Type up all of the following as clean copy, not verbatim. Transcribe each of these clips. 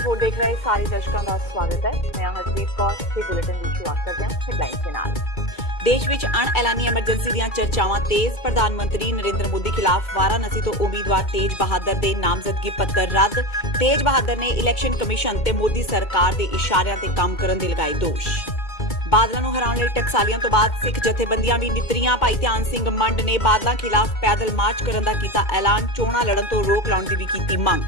24 देख रहे सारे दर्शकों का स्वागत है। मैं हरप्रीत कौर से बुलेटिन की शुरुआत करते हैं हेडलाइंस के नाल। देश विच अणएलानी एमरजेंसी ਦੀਆਂ ਚਰਚਾਵਾਂ ਤੇਜ਼। ਪ੍ਰਧਾਨ ਮੰਤਰੀ ਨਰਿੰਦਰ ਮੋਦੀ ਖਿਲਾਫ ਵਾਰਾਣਸੀ ਤੋਂ ਉਮੀਦਵਾਰ ਤੇਜ ਬਹਾਦਰ ਦੇ ਨਾਮਜ਼ਦਗੀ ਪੱਤਰ ਰੱਦ। ਤੇਜ ਬਹਾਦਰ ਨੇ ਇਲੈਕਸ਼ਨ ਕਮਿਸ਼ਨ ਤੇ ਮੋਦੀ ਸਰਕਾਰ ਦੇ ਇਸ਼ਾਰਿਆਂ ਤੇ ਕੰਮ ਕਰਨ ਦੇ ਲਗਾਏ ਦੋਸ਼। ਬਾਦਲਾਂ ਨੂੰ ਹਰਾਉਣ ਲਈ ਟਕਸਾਲੀਆਂ ਤੋਂ ਬਾਅਦ ਸਿੱਖ ਜਥੇਬੰਦੀਆਂ ਵੀ ਨਿਤਰੀਆਂ। ਭਾਈ ਧਿਆਨ ਸਿੰਘ ਮੰਡ ਨੇ ਬਾਦਲਾਂ ਖਿਲਾਫ ਪੈਦਲ ਮਾਰਚ ਕਰਨ ਦਾ ਕੀਤਾ ਐਲਾਨ। ਚੋਣਾਂ ਲੜਨ ਤੋਂ ਰੋਕ ਲਾਉਣ ਦੀ ਵੀ ਕੀਤੀ ਮੰਗ।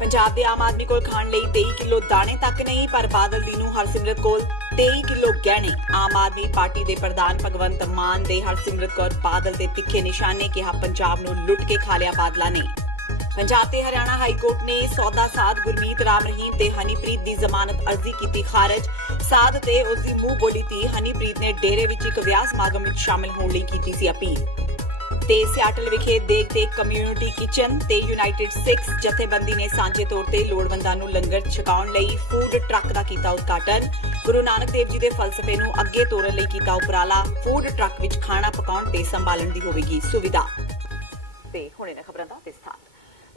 ਪੰਜਾਬ ਦੇ ਆਮ ਆਦਮੀ ਕੋਲ ਖਾਣ ਲਈ 23 ਕਿਲੋ ਦਾਣੇ ਤੱਕ ਨਹੀਂ, ਪਰ ਬਾਦਲ ਦੀ ਨੂੰ ਹਰਸਿਮਰਤ ਕੋਲ 23 ਕਿਲੋ ਗਹਿਣੇ। ਆਮ ਆਦਮੀ ਪਾਰਟੀ ਦੇ ਪ੍ਰਧਾਨ ਭਗਵੰਤ ਮਾਨ ਦੇ ਹਰਸਿਮਰਤ ਕੌਰ ਬਾਦਲ ਦੇ ਤਿੱਖੇ ਨਿਸ਼ਾਨੇ। ਕਿਹਾ ਪੰਜਾਬ ਨੂੰ ਲੁੱਟ ਕੇ ਖਾ ਲਿਆ ਬਾਦਲਾਂ ਨੇ। ਪੰਜਾਬ ਤੇ ਹਰਿਆਣਾ ਹਾਈ ਕੋਰਟ ਨੇ ਸੌਦਾ ਸਾਧ ਗੁਰਮੀਤ ਰਾਮ ਰਹੀਮ ਤੇ ਹਨੀਪ੍ਰੀਤ ਦੀ ਜ਼ਮਾਨਤ ਅਰਜ਼ੀ ਕੀਤੀ ਖਾਰਜ। ਸਾਧ ਤੇ ਉਸ ਦੀ ਮੂੰਹ ਬੋਲੀ ਧੀ ਹਨੀਪ੍ਰੀਤ ਨੇ ਡੇਰੇ ਵਿੱਚ ਇੱਕ ਵਿਆਹ ਸਮਾਗਮ ਵਿੱਚ ਸ਼ਾਮਲ ਹੋਣ ਲਈ ਕੀਤੀ ਸੀ ਅਪੀਲ। ਤੇ ਸਿਆਟਲ ਵਿਖੇ ਦੇਖ ਤੇ ਕਮਿਊਨਿਟੀ ਕਿਚਨ ਤੇ ਯੂਨਾਈਟਿਡ ਸਿੱਖ ਜਥੇਬੰਦੀ ਨੇ ਸਾਂਝੇ ਤੌਰ ਤੇ ਲੋੜਵੰਦਾਂ ਨੂੰ ਲੰਗਰ ਛਕਾਉਣ ਲਈ ਫੂਡ ਟਰੱਕ ਦਾ ਕੀਤਾ ਉਦਘਾਟਨ। ਗੁਰੂ ਨਾਨਕ ਦੇਵ ਜੀ ਦੇ ਫਲਸਫੇ ਨੂੰ ਅੱਗੇ ਤੋਰਨ ਲਈ ਕੀਤਾ ਉਪਰਾਲਾ। ਫੂਡ ਟਰੱਕ ਵਿੱਚ ਖਾਣਾ ਪਕਾਉਣ ਤੇ ਸੰਭਾਲਣ ਦੀ ਹੋਵੇਗੀ ਸੁਵਿਧਾ। ਤੇ ਹੁਣੇ ਨੇ ਖਬਰਾਂ ਦਾ ਵਿਸਥਾਰ।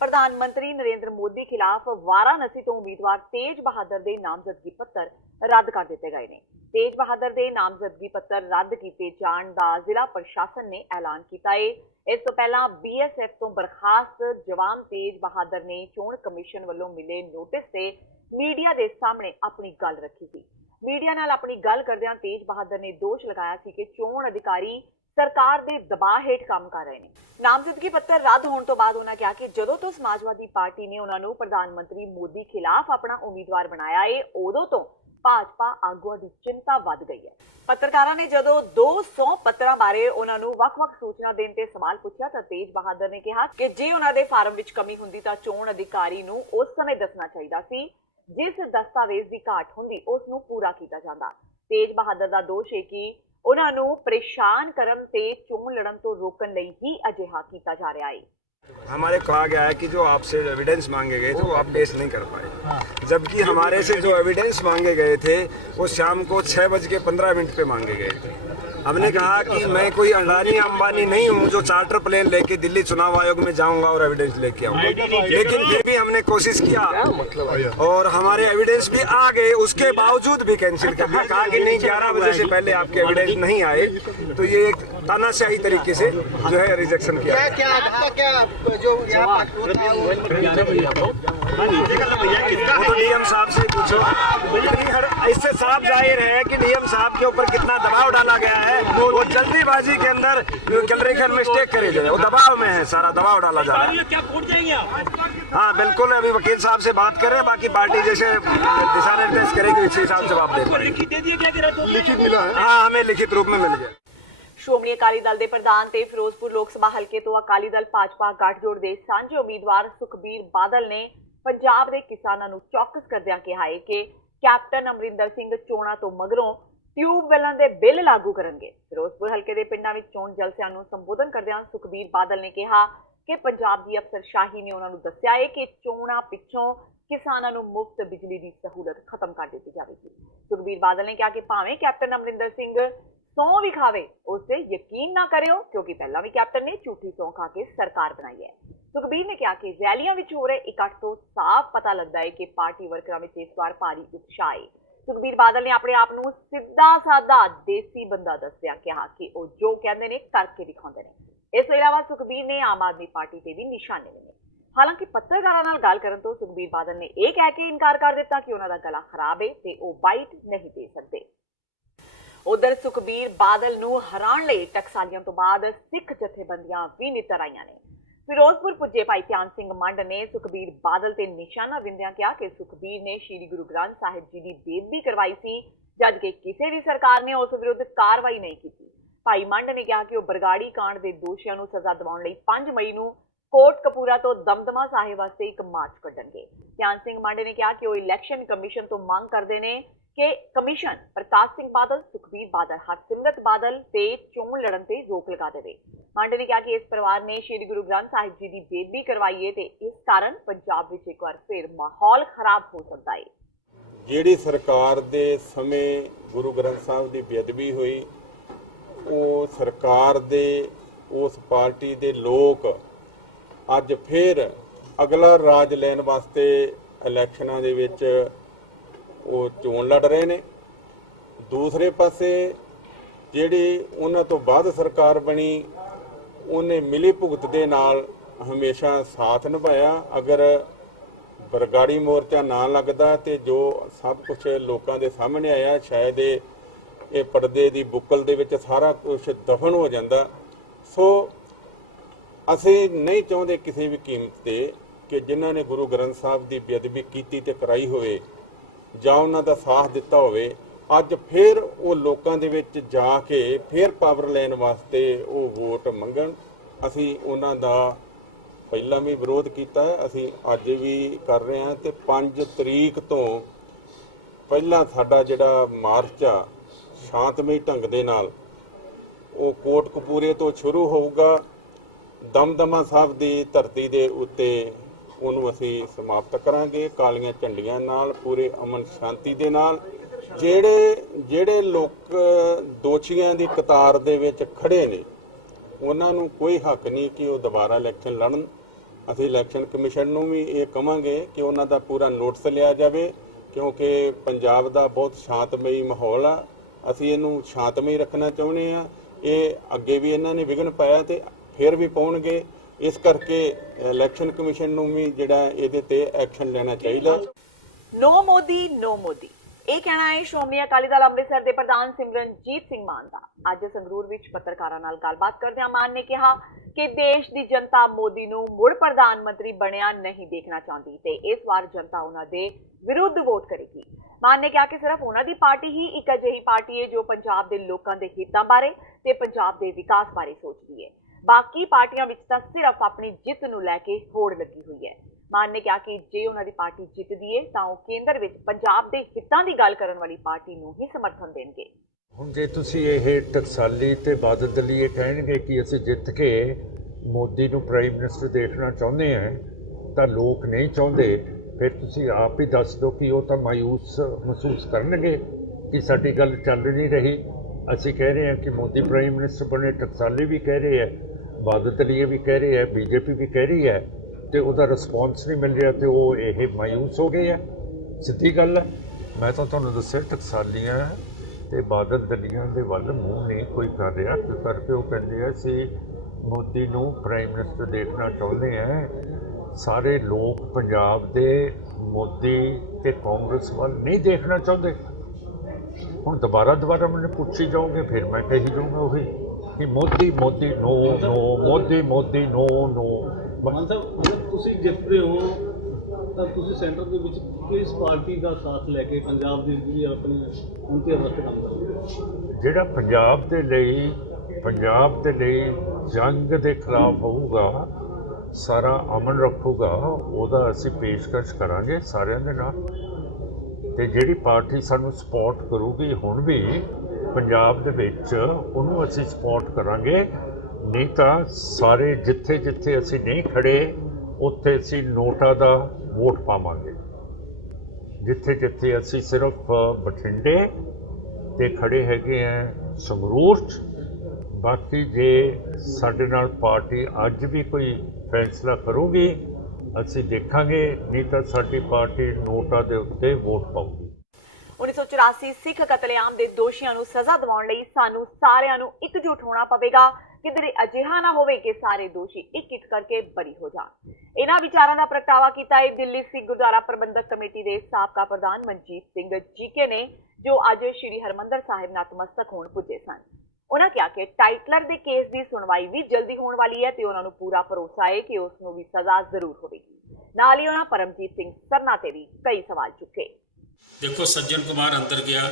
ਪ੍ਰਧਾਨ ਮੰਤਰੀ ਨਰਿੰਦਰ ਮੋਦੀ ਖਿਲਾਫ ਵਾਰਾਣਸੀ ਤੋਂ ਉਮੀਦਵਾਰ ਤੇਜ ਬਹਾਦਰ ਦੇ ਨਾਮਜ਼ਦਗੀ ਪੱਤਰ ਰੱਦ ਕਰ ਦਿੱਤੇ ਗਏ ਨੇ। ਤੇਜ ਬਹਾਦਰ ਦੇ ਨਾਮਜ਼ਦਗੀ ਪੱਤਰ ਰੱਦ ਕੀਤੇ ਜਾਣ ਦਾ ਜ਼ਿਲ੍ਹਾ ਪ੍ਰਸ਼ਾਸਨ ਨੇ ਐਲਾਨ ਕੀਤਾ ਹੈ। ਇਸ ਤੋਂ ਪਹਿਲਾਂ BSF ਤੋਂ ਬਰਖਾਸਤ ਜਵਾਨ ਤੇਜ ਬਹਾਦਰ ਨੇ ਚੋਣ ਕਮਿਸ਼ਨ ਵੱਲੋਂ ਮਿਲੇ ਨੋਟਿਸ ਤੇ ਮੀਡੀਆ ਦੇ ਸਾਹਮਣੇ ਆਪਣੀ ਗੱਲ ਰੱਖੀ ਸੀ। ਮੀਡੀਆ ਨਾਲ ਆਪਣੀ ਗੱਲ ਕਰਦਿਆਂ ਤੇਜ ਬਹਾਦਰ ਨੇ ਦੋਸ਼ ਲਗਾਇਆ ਸੀ ਕਿ ਚੋਣ ਅਧਿਕਾਰੀ ਸਰਕਾਰ ਦੇ ਦਬਾਅ ਹੇਠ ਕੰਮ ਕਰ ਰਹੇ ਨੇ। ਨਾਮਜ਼ਦਗੀ ਪੱਤਰ ਰੱਦ ਹੋਣ ਤੋਂ ਬਾਅਦ ਉਹਨਾਂ ਕਿਹਾ ਕਿ ਜਦੋਂ ਤੋਂ ਸਮਾਜਵਾਦੀ ਪਾਰਟੀ ਨੇ ਉਹਨਾਂ ਨੂੰ ਪ੍ਰਧਾਨ ਮੰਤਰੀ ਮੋਦੀ ਖਿਲਾਫ ਆਪਣਾ ਉਮੀਦਵਾਰ ਬਣਾਇਆ ਏ, ਉਦੋਂ ਤੋਂ ਭਾਜਪਾ ਆਗੂਆਂ ਦੀ ਚਿੰਤਾ ਵੱਧ ਗਈ ਹੈ। ਪੱਤਰਕਾਰਾਂ ਨੇ ਜਦੋਂ 200 ਪੱਤਰਾਂ ਬਾਰੇ ਉਹਨਾਂ ਨੂੰ ਵੱਖ-ਵੱਖ ਸੂਚਨਾ ਦੇਣ ਤੇ ਸਵਾਲ ਪੁੱਛਿਆ ਤਾਂ ਤੇਜ ਬਹਾਦਰ ਨੇ ਕਿਹਾ ਕਿ ਜੇ ਉਹਨਾਂ ਦੇ ਫਾਰਮ ਵਿੱਚ ਕਮੀ ਹੁੰਦੀ ਤਾਂ ਚੋਣ ਅਧਿਕਾਰੀ ਨੂੰ ਉਸ ਸਮੇਂ ਦੱਸਣਾ ਚਾਹੀਦਾ ਸੀ। ਜਿਸ ਦਸਤਾਵੇਜ਼ ਦੀ ਘਾਟ ਹੁੰਦੀ ਉਸ ਨੂੰ ਪੂਰਾ ਕੀਤਾ ਜਾਂਦਾ। ਤੇਜ ਬਹਾਦਰ ਦਾ ਦੋਸ਼ ਹੈ ਕਿ ਉਹਨਾਂ ਨੂੰ ਪਰੇਸ਼ਾਨ ਕਰਨ ਤੇ ਚੋਣ ਲੜਨ ਤੋਂ रोकने ਲਈ ਹੀ ਅਜਿਹਾ ਕੀਤਾ ਜਾ ਰਿਹਾ है। हमारे कहा गया है कि जो आपसे एविडेंस मांगे गए थे वो आप पेश नहीं कर पाए, जबकि हमारे से जो एविडेंस मांगे गए थे वो शाम को 6:15 पे मांगे गए थे। हमने कहा कि मैं कोई अडानी अंबानी नहीं हूँ जो चार्टर प्लेन लेके दिल्ली चुनाव आयोग में जाऊंगा और एविडेंस लेके आऊंगा, लेकिन फिर भी हमने कोशिश किया और हमारे एविडेंस भी आ गए। उसके बावजूद भी कैंसिल कर दिया, कहा कि नहीं 11 बजे से पहले आपके एविडेंस नहीं आए। तो ये एक तानाशाही तरीके से जो है रिजेक्शन किया। तो डीएम साहब से पूछो, इससे साफ जाहिर है कि डीएम साहब के ऊपर कितना दबाव डाला गया है। वो जल्दीबाजी के अंदर कैलकुलेशन मिस्टेक करे जाए, वो दबाव में है, सारा दबाव डाला जा रहा है। क्या फूट जाएंगे? हाँ बिल्कुल, अभी वकील साहब से बात करें, बाकी पार्टी जैसे दिशा निर्देश करेगी उसी हिसाब से जवाब दे। लिखित दे दिया क्या? लिखित मिला है? हाँ, हमें लिखित रूप में मिल गया। ਸ਼੍ਰੋਮਣੀ ਅਕਾਲੀ ਦਲ ਦੇ ਪ੍ਰਧਾਨ ਤੇ ਫਿਰੋਜ਼ਪੁਰ ਲੋਕ ਸਭਾ ਹਲਕੇ ਤੋਂ ਅਕਾਲੀ ਦਲ ਭਾਜਪਾ ਗੱਠਜੋੜ ਦੇ ਸਾਂਝੇ ਉਮੀਦਵਾਰ ਸੁਖਬੀਰ ਬਾਦਲ ਨੇ ਪੰਜਾਬ ਦੇ ਕਿਸਾਨਾਂ ਨੂੰ ਚੌਕਸ ਕਰਦਿਆਂ ਕਿਹਾ ਹੈ ਕਿ ਕੈਪਟਨ ਅਮਰਿੰਦਰ ਸਿੰਘ ਚੋਣਾਂ ਤੋਂ ਮਗਰੋਂ ਟਿਊਬਵੈੱਲਾਂ ਦੇ ਬਿੱਲ ਲਾਗੂ ਕਰਨਗੇ। ਫਿਰੋਜ਼ਪੁਰ ਹਲਕੇ ਦੇ ਪਿੰਡਾਂ ਵਿੱਚ ਚੋਣ ਜਲਸਿਆਂ ਨੂੰ ਸੰਬੋਧਨ ਕਰਦਿਆਂ ਸੁਖਬੀਰ ਬਾਦਲ ਨੇ ਕਿਹਾ ਕਿ ਪੰਜਾਬ ਦੀ ਅਫਸਰਸ਼ਾਹੀ ਨੇ ਉਹਨਾਂ ਨੂੰ ਦੱਸਿਆ ਹੈ ਕਿ ਚੋਣਾਂ ਪਿੱਛੋਂ ਕਿਸਾਨਾਂ ਨੂੰ ਮੁਫਤ ਬਿਜਲੀ ਦੀ ਸਹੂਲਤ ਖਤਮ ਕਰ ਦਿੱਤੀ ਜਾਵੇਗੀ। ਸੁਖਬੀਰ ਬਾਦਲ ਨੇ ਕਿਹਾ ਕਿ ਭਾਵੇਂ ਕੈਪਟਨ ਅਮਰਿੰਦਰ ਸਿੰਘ ਸਹੁੰ ਵੀ ਖਾਵੇ ਉਸ ਤੇ ਯਕੀਨ ਨਾ ਕਰਿਓ, ਕਿਉਂਕਿ ਪਹਿਲਾਂ ਵੀ ਕੈਪਟਨ ਨੇ ਝੂਠੀ ਸਹੁੰ ਖਾ ਕੇ ਸਰਕਾਰ ਬਣਾਈ ਹੈ। ਸੁਖਬੀਰ ਨੇ ਕਿਹਾ ਕਿ ਰੈਲੀਆਂ ਵਿੱਚ ਹੋ ਰਹੇ ਇਕੱਠ ਤੋਂ ਸਾਫ਼ ਪਤਾ ਲੱਗਦਾ ਹੈ ਕਿ ਪਾਰਟੀ ਵਰਕਰਾਂ ਵਿੱਚ ਇਸ ਵਾਰ ਭਾਰੀ ਉਤਸ਼ਾਹ ਹੈ। ਸੁਖਬੀਰ ਬਾਦਲ ਨੇ ਆਪਣੇ ਆਪ ਨੂੰ ਸਿੱਧਾ ਸਾਦਾ ਦੇਸੀ ਬੰਦਾ ਦੱਸਿਆ, ਕਿਹਾ ਕਿ ਉਹ ਜੋ ਕਹਿੰਦੇ ਨੇ ਕਰਕੇ ਦਿਖਾਉਂਦੇ ਨੇ। ਇਸ ਤੋਂ ਇਲਾਵਾ ਸੁਖਬੀਰ ਨੇ ਆਮ ਆਦਮੀ ਪਾਰਟੀ ਤੇ ਵੀ ਨਿਸ਼ਾਨੇ ਲਏ। ਹਾਲਾਂਕਿ ਪੱਤਰਕਾਰਾਂ ਨਾਲ ਗੱਲ ਕਰਨ ਤੋਂ ਸੁਖਬੀਰ ਬਾਦਲ ਨੇ ਇਹ ਕਹਿ ਕੇ ਇਨਕਾਰ ਕਰ ਦਿੱਤਾ ਕਿ ਉਹਨਾਂ ਦਾ ਗਲਾ ਖਰਾਬ ਹੈ ਤੇ ਉਹ ਬਾਈਟ ਨਹੀਂ ਦੇ ਸਕਦੇ। ਉਧਰ ਸੁਖਬੀਰ ਬਾਦਲ ਨੂੰ ਹਰਾਉਣ ਲਈ ਟਕਸਾਲੀਆਂ ਤੋਂ ਬਾਅਦ ਸਿੱਖ ਜਥੇਬੰਦੀਆਂ ਵੀ ਨਿੱਤਰ ਆਈਆਂ ਨੇ। ਫਿਰੋਜ਼ਪੁਰ ਪੁੱਜੇ ਭਾਈ ਧਿਆਨ ਸਿੰਘ ਮੰਡ ਨੇ ਸੁਖਬੀਰ ਬਾਦਲ ਤੇ ਨਿਸ਼ਾਨਾ ਵਿੰਦਿਆਂ ਕਿਹਾ ਕਿ ਸੁਖਬੀਰ ਨੇ ਸ਼੍ਰੀ ਗੁਰੂ ਗ੍ਰੰਥ ਸਾਹਿਬ ਜੀ ਦੀ ਬੇਅਦਬੀ ਕਰਵਾਈ ਸੀ, ਜਦਕਿ ਕਿਸੇ ਵੀ ਸਰਕਾਰ ਨੇ ਉਸ ਵਿਰੁੱਧ ਕਾਰਵਾਈ ਨਹੀਂ ਕੀਤੀ। ਭਾਈ ਮੰਡ ਨੇ ਕਿਹਾ ਕਿ ਉਹ ਬਰਗਾੜੀ ਕਾਂਡ ਦੇ ਦੋਸ਼ੀਆਂ ਨੂੰ ਸਜ਼ਾ ਦਿਵਾਉਣ ਲਈ 5 ਮਈ ਨੂੰ ਕੋਟ ਕਪੂਰਾ ਤੋਂ ਦਮਦਮਾ ਸਾਹਿਬ ਵਾਸਤੇ ਇੱਕ ਮਾਰਚ ਕੱਢਣਗੇ। ਧਿਆਨ ਸਿੰਘ ਮੰਡ ਨੇ ਕਿਹਾ ਕਿ ਉਹ ਇਲੈਕਸ਼ਨ ਕਮਿਸ਼ਨ ਤੋਂ ਮੰਗ ਕਰਦੇ ਨੇ ਕਿ ਕਮਿਸ਼ਨ ਪ੍ਰਕਾਸ਼ ਸਿੰਘ ਬਾਦਲ, ਸੁਖਬੀਰ ਬਾਦਲ, ਹਰਸਿਮਰਤ ਬਾਦਲ ਤੇ ਚੋਣ ਲੜਨ ਤੇ ਰੋਕ ਲਗਾ ਦੇਵੇ। ਮੰਡ ਨੇ ਕਿਹਾ ਕਿ ਇਸ ਪਰਿਵਾਰ ਨੇ ਸ਼੍ਰੀ ਗੁਰੂ ਗ੍ਰੰਥ ਸਾਹਿਬ ਜੀ ਦੀ ਬੇਅਦਬੀ ਕਰਵਾਈ ਹੈ ਤੇ ਇਸ ਕਾਰਨ ਪੰਜਾਬ ਵਿੱਚ ਇੱਕ ਵਾਰ ਫਿਰ ਮਾਹੌਲ ਖਰਾਬ ਹੋ ਸਕਦਾ ਹੈ। ਜਿਹੜੀ ਸਰਕਾਰ ਦੇ ਸਮੇਂ ਗੁਰੂ ਗ੍ਰੰਥ ਸਾਹਿਬ ਦੀ ਬੇਅਦਬੀ ਹੋਈ, ਉਹ ਸਰਕਾਰ ਦੇ ਉਸ ਪਾਰਟੀ ਦੇ ਲੋਕ ਅੱਜ ਫਿਰ ਅਗਲਾ ਰਾਜ ਲੈਣ ਵਾਸਤੇ ਇਲੈਕਸ਼ਨਾਂ ਦੇ ਵਿੱਚ ਉਹ ਚੋਣ ਲੜ ਰਹੇ ਨੇ। ਦੂਸਰੇ ਪਾਸੇ ਜਿਹੜੀ ਉਹਨਾਂ ਤੋਂ ਬਾਅਦ ਸਰਕਾਰ ਬਣੀ ਉਹਨੇ ਮਿਲੀ ਭੁਗਤ ਦੇ ਨਾਲ ਹਮੇਸ਼ਾ ਸਾਥ ਨਿਭਾਇਆ। ਅਗਰ ਬਰਗਾੜੀ ਮੋਰਚਾ ਨਾ ਲੱਗਦਾ ਤੇ ਜੋ ਸਭ ਕੁਝ ਲੋਕਾਂ ਦੇ ਸਾਹਮਣੇ ਆਇਆ, ਸ਼ਾਇਦ ਇਹ ਪਰਦੇ ਦੀ ਬੁੱਕਲ ਦੇ ਵਿੱਚ ਸਾਰਾ ਕੁਝ ਦਫਨ ਹੋ ਜਾਂਦਾ। ਸੋ ਅਸੀਂ ਨਹੀਂ ਚਾਹੁੰਦੇ ਕਿਸੇ ਵੀ ਕੀਮਤ ਤੇ ਕਿ ਜਿਨ੍ਹਾਂ ਨੇ ਗੁਰੂ ਗ੍ਰੰਥ ਸਾਹਿਬ ਦੀ ਬੇਅਦਬੀ ਕੀਤੀ ਤੇ ਕਰਾਈ ਹੋਵੇ ਜਾਂ ਉਹਨਾਂ ਦਾ ਸਾਥ ਦਿੱਤਾ ਹੋਵੇ, ਅੱਜ ਫਿਰ ਉਹ ਲੋਕਾਂ ਦੇ ਵਿੱਚ ਜਾ ਕੇ ਫਿਰ ਪਾਵਰ ਲੈਣ ਵਾਸਤੇ ਉਹ ਵੋਟ ਮੰਗਣ। ਅਸੀਂ ਉਹਨਾਂ ਦਾ ਪਹਿਲਾਂ ਵੀ ਵਿਰੋਧ ਕੀਤਾ ਹੈ, ਅਸੀਂ ਅੱਜ ਵੀ ਕਰ ਰਹੇ ਹਾਂ ਤੇ 5 ਤਰੀਕ ਤੋਂ ਪਹਿਲਾਂ ਸਾਡਾ ਜਿਹੜਾ ਮਾਰਚ ਆ ਸ਼ਾਂਤਮਈ ਢੰਗ ਦੇ ਨਾਲ ਉਹ ਕੋਟਕਪੂਰੇ ਤੋਂ ਸ਼ੁਰੂ ਹੋਊਗਾ। ਦਮਦਮਾ ਸਾਹਿਬ ਦੀ ਧਰਤੀ ਦੇ ਉੱਤੇ ਉਹਨੂੰ ਅਸੀਂ ਸਮਾਪਤ ਕਰਾਂਗੇ ਕਾਲੀਆਂ ਝੰਡੀਆਂ ਨਾਲ, ਪੂਰੇ ਅਮਨ ਸ਼ਾਂਤੀ ਦੇ ਨਾਲ। ਜਿਹੜੇ ਲੋਕ ਦੋਸ਼ੀਆਂ ਦੀ ਕਤਾਰ ਦੇ ਵਿੱਚ ਖੜੇ ਨੇ ਉਹਨਾਂ ਨੂੰ ਕੋਈ ਹੱਕ ਨਹੀਂ ਕਿ ਉਹ ਦੁਬਾਰਾ ਇਲੈਕਸ਼ਨ ਲੜਨ। ਅਸੀਂ ਇਲੈਕਸ਼ਨ ਕਮਿਸ਼ਨ ਨੂੰ ਵੀ ਇਹ ਕਹਾਂਗੇ ਕਿ ਉਹਨਾਂ ਦਾ ਪੂਰਾ ਨੋਟਿਸ ਲਿਆ ਜਾਵੇ, ਕਿਉਂਕਿ ਪੰਜਾਬ ਦਾ ਬਹੁਤ ਸ਼ਾਂਤਮਈ ਮਾਹੌਲ ਆ। ਅਸੀਂ ਇਹਨੂੰ ਸ਼ਾਂਤਮਈ ਰੱਖਣਾ ਚਾਹੁੰਦੇ ਆ। ਇਹ ਅੱਗੇ ਵੀ ਇਹਨਾਂ ਨੇ ਵਿਘਨ ਪਾਇਆ ਤੇ ਫਿਰ ਵੀ ਪਾਉਣਗੇ। ਇਸ ਕਰਕੇ ਇਲੈਕਸ਼ਨ ਕਮਿਸ਼ਨ ਨੂੰ ਵੀ ਜਿਹੜਾ ਇਹਦੇ ਤੇ ਐਕਸ਼ਨ ਲੈਣਾ ਚਾਹੀਦਾ। ਨੋ ਮੋਦੀ ਨੋ ਮੋਦੀ, ਇਹ ਕਹਿਣਾ ਹੈ ਸ਼੍ਰੋਮਣੀ ਅਕਾਲੀ ਦਲ ਅੰਮ੍ਰਿਤਸਰ ਦੇ ਪ੍ਰਧਾਨ ਸਿਮਰਨਜੀਤ ਸਿੰਘ ਮਾਨ ਦਾ। ਅੱਜ ਸੰਗਰੂਰ ਵਿੱਚ ਪੱਤਰਕਾਰਾਂ ਨਾਲ ਗੱਲਬਾਤ ਕਰਦਿਆਂ ਮਾਨ ਨੇ ਕਿਹਾ ਕਿ ਦੇਸ਼ ਦੀ ਜਨਤਾ ਮੋਦੀ ਨੂੰ ਮੁੜ ਪ੍ਰਧਾਨ ਮੰਤਰੀ ਬਣਿਆ ਨਹੀਂ ਦੇਖਣਾ ਚਾਹੁੰਦੀ ਤੇ ਇਸ ਵਾਰ ਜਨਤਾ ਉਹਨਾਂ ਦੇ ਵਿਰੁੱਧ ਵੋਟ ਕਰੇਗੀ। ਮਾਨ ਨੇ ਕਿਹਾ ਕਿ ਸਿਰਫ ਉਹਨਾਂ ਦੀ ਪਾਰਟੀ ਹੀ ਇੱਕ ਅਜਿਹੀ ਪਾਰਟੀ ਹੈ ਜੋ ਪੰਜਾਬ ਦੇ ਲੋਕਾਂ ਦੇ ਹਿੱਤਾਂ ਬਾਰੇ ਤੇ ਪੰਜਾਬ ਦੇ ਵਿਕਾਸ ਬਾਰੇ ਸੋਚਦੀ ਹੈ। ਬਾਕੀ ਪਾਰਟੀਆਂ ਵਿੱਚ ਤਾਂ ਸਿਰਫ ਆਪਣੀ ਜਿੱਤ ਨੂੰ ਲੈ ਕੇ ਹੋੜ ਲੱਗੀ ਹੋਈ ਹੈ। ਮਾਨ ਨੇ ਕਿਹਾ ਕਿ ਜੇ ਉਹਨਾਂ ਦੀ ਪਾਰਟੀ ਜਿੱਤਦੀ ਹੈ ਤਾਂ ਉਹ ਕੇਂਦਰ ਵਿੱਚ ਪੰਜਾਬ ਦੇ ਹਿੱਤਾਂ ਦੀ ਗੱਲ ਕਰਨ ਵਾਲੀ ਪਾਰਟੀ ਨੂੰ ਹੀ ਸਮਰਥਨ ਦੇਣਗੇ। ਹੁਣ ਜੇ ਤੁਸੀਂ ਇਹ ਟਕਸਾਲੀ ਤੇ ਬਾਦਲ ਦਲੀ ਇਹ ਕਹਿਣਗੇ ਕਿ ਅਸੀਂ ਜਿੱਤ ਕੇ ਮੋਦੀ ਨੂੰ ਪ੍ਰਾਈਮ ਮਿਨਿਸਟਰ ਦੇਖਣਾ ਚਾਹੁੰਦੇ ਹਾਂ ਤਾਂ ਲੋਕ ਨਹੀਂ ਚਾਹੁੰਦੇ, ਫਿਰ ਤੁਸੀਂ ਆਪ ਹੀ ਦੱਸ ਦਿਓ ਕਿ ਉਹ ਤਾਂ ਮਾਯੂਸ ਮਹਿਸੂਸ ਕਰਨਗੇ ਕਿ ਸਾਡੀ ਗੱਲ ਚੱਲ ਨਹੀਂ ਰਹੀ। ਅਸੀਂ ਕਹਿ ਰਹੇ ਹਾਂ ਕਿ ਮੋਦੀ ਪ੍ਰਾਈਮ ਮਿਨਿਸਟਰ ਬਣੇ, ਟਕਸਾਲੀ ਵੀ ਕਹਿ ਰਹੇ ਹੈ, ਬਾਦਲ ਦਲੀਏ ਵੀ ਕਹਿ ਰਹੇ ਹੈ, ਬੀਜੇਪੀ ਵੀ ਕਹਿ ਰਹੀ ਹੈ ਤੇ ਉਹਦਾ ਰਿਸਪੌਂਸ ਨਹੀਂ ਮਿਲ ਰਿਹਾ ਤੇ ਉਹ ਇਹ ਮਾਯੂਸ ਹੋ ਗਏ ਹੈ। ਸਿੱਧੀ ਗੱਲ ਹੈ। ਮੈਂ ਤਾਂ ਤੁਹਾਨੂੰ ਦੱਸਿਆ ਟਕਸਾਲੀਆਂ ਤੇ ਬਾਦਲ ਦਲੀਆਂ ਦੇ ਵੱਲ ਮੂੰਹ ਨਹੀਂ ਕੋਈ ਕਰ ਰਿਹਾ, ਕਿਉਂ ਕਰਕੇ ਉਹ ਕਹਿੰਦੇ ਆ ਅਸੀਂ ਮੋਦੀ ਨੂੰ ਪ੍ਰਾਈਮ ਮਿਨਿਸਟਰ ਦੇਖਣਾ ਚਾਹੁੰਦੇ ਹਾਂ। ਸਾਰੇ ਲੋਕ ਪੰਜਾਬ ਦੇ ਮੋਦੀ ਤੇ ਕਾਂਗਰਸ ਵੱਲ ਨਹੀਂ ਦੇਖਣਾ ਚਾਹੁੰਦੇ। ਹੁਣ ਦੁਬਾਰਾ ਮੈਨੂੰ ਪੁੱਛੀ ਜਾਓਗੇ ਫਿਰ ਮੈਂ ਕਹੀ ਜਾਊਂਗਾ ਉਹੀ ਕਿ ਮੋਦੀ ਮੋਦੀ ਨੋ ਨੋ, ਮੋਦੀ ਮੋਦੀ ਨੋ ਨੋ। ਮਾਨ ਸਾਹਿਬ, ਤੁਸੀਂ ਜਿੱਤ ਰਹੇ ਹੋ ਤਾਂ ਤੁਸੀਂ ਸੈਂਟਰ ਦੇ ਵਿੱਚ ਕਿਸ ਪਾਰਟੀ ਦਾ ਸਾਥ ਲੈ ਕੇ ਪੰਜਾਬ ਦੀ ਜਿਹੜੀ ਆਪਣੀ ਉਨਤੀ ਵਾਸਤੇ ਕੰਮ ਕਰੋਗੇ? ਜਿਹੜਾ ਪੰਜਾਬ ਦੇ ਲਈ ਜੰਗ ਦੇ ਖਿਲਾਫ ਹੋਊਗਾ, ਸਾਰਾ ਅਮਨ ਰੱਖੂਗਾ, ਉਹਦਾ ਅਸੀਂ ਪੇਸ਼ਕਸ਼ ਕਰਾਂਗੇ ਸਾਰਿਆਂ ਦੇ ਨਾਲ। ਤੇ ਜਿਹੜੀ ਪਾਰਟੀ ਸਾਨੂੰ ਸਪੋਰਟ ਕਰੂਗੀ ਹੁਣ ਵੀ ਪੰਜਾਬ ਦੇ ਵਿੱਚ ਉਹਨੂੰ ਅਸੀਂ ਸਪੋਰਟ ਕਰਾਂਗੇ। ਨਹੀਂ ਤਾਂ ਸਾਰੇ ਜਿੱਥੇ ਅਸੀਂ ਨਹੀਂ ਖੜੇ ਉੱਥੇ ਅਸੀਂ ਨੋਟਾ ਦਾ ਵੋਟ ਪਾਵਾਂਗੇ। ਜਿੱਥੇ ਅਸੀਂ ਸਿਰਫ ਬਠਿੰਡੇ ਤੇ ਖੜੇ ਹੈਗੇ ਆ ਸੰਗਰੂਰ 'ਚ। ਬਾਕੀ ਜੇ ਸਾਡੇ ਨਾਲ ਪਾਰਟੀ ਅੱਜ ਵੀ ਕੋਈ ਫੈਸਲਾ ਕਰੂਗੀ ਅਸੀਂ ਦੇਖਾਂਗੇ, ਨਹੀਂ ਤਾਂ ਸਾਡੀ ਪਾਰਟੀ ਨੋਟਾ ਦੇ ਉੱਤੇ ਵੋਟ ਪਾਊਗੀ। 1984 ਸਿੱਖ ਕਤਲੇਆਮ ਦੇ ਦੋਸ਼ੀਆਂ ਨੂੰ ਸਜ਼ਾ ਦਿਵਾਉਣ ਲਈ ਸਾਨੂੰ ਸਾਰਿਆਂ ਨੂੰ ਇਕਜੁੱਟ ਹੋਣਾ ਪਵੇਗਾ। ਕਿਧਰੇ ਅਜਿਹਾ ਨਾ ਹੋਵੇ ਕਿ ਸਾਰੇ ਦੋਸ਼ੀ ਇੱਕ ਕਰਕੇ ਬਰੀ ਹੋ ਜਾਣ। ਇਹਨਾਂ ਵਿਚਾਰਾਂ ਦਾ ਪ੍ਰਗਟਾਵਾ ਕੀਤਾ ਹੈ ਦਿੱਲੀ ਸਿੱਖ ਗੁਰਦੁਆਰਾ ਪ੍ਰਬੰਧਕ ਕਮੇਟੀ ਦੇ ਸਾਬਕਾ ਪ੍ਰਧਾਨ ਮਨਜੀਤ ਸਿੰਘ ਜੀਕੇ ਨੇ, ਜੋ ਅੱਜ ਸ਼੍ਰੀ ਹਰਿਮੰਦਰ ਸਾਹਿਬ ਨਤਮਸਤਕ ਹੋਣ ਪੁੱਜੇ ਸਨ। ਉਹਨਾਂ ਕਿਹਾ ਕਿ ਟਾਈਟਲਰ ਦੇ ਕੇਸ ਦੀ ਸੁਣਵਾਈ ਵੀ ਜਲਦੀ ਹੋਣ ਵਾਲੀ ਹੈ ਤੇ ਉਹਨਾਂ ਨੂੰ ਪੂਰਾ ਭਰੋਸਾ ਹੈ ਕਿ ਉਸ ਨੂੰ ਵੀ ਸਜ਼ਾ ਜ਼ਰੂਰ ਹੋਵੇਗੀ। ਨਾਲ ਹੀ ਉਹਨਾਂ ਪਰਮਜੀਤ ਸਿੰਘ ਸਰਨਾ ਤੇ ਵੀ ਕਈ ਸਵਾਲ ਚੁੱਕੇ। देखो, सज्जन कुमार अंदर गया,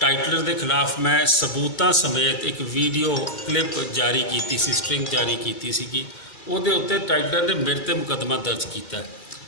टाइटलर के खिलाफ मैं सबूतां समेत एक वीडियो क्लिप जारी की सी, स्ट्रिंग जारी की सी। ਉਹਦੇ ਉੱਤੇ ਟਾਈਟਲਰ ਨੇ ਮੇਰੇ ਤੇ ਮੁਕੱਦਮਾ ਦਰਜ ਕੀਤਾ।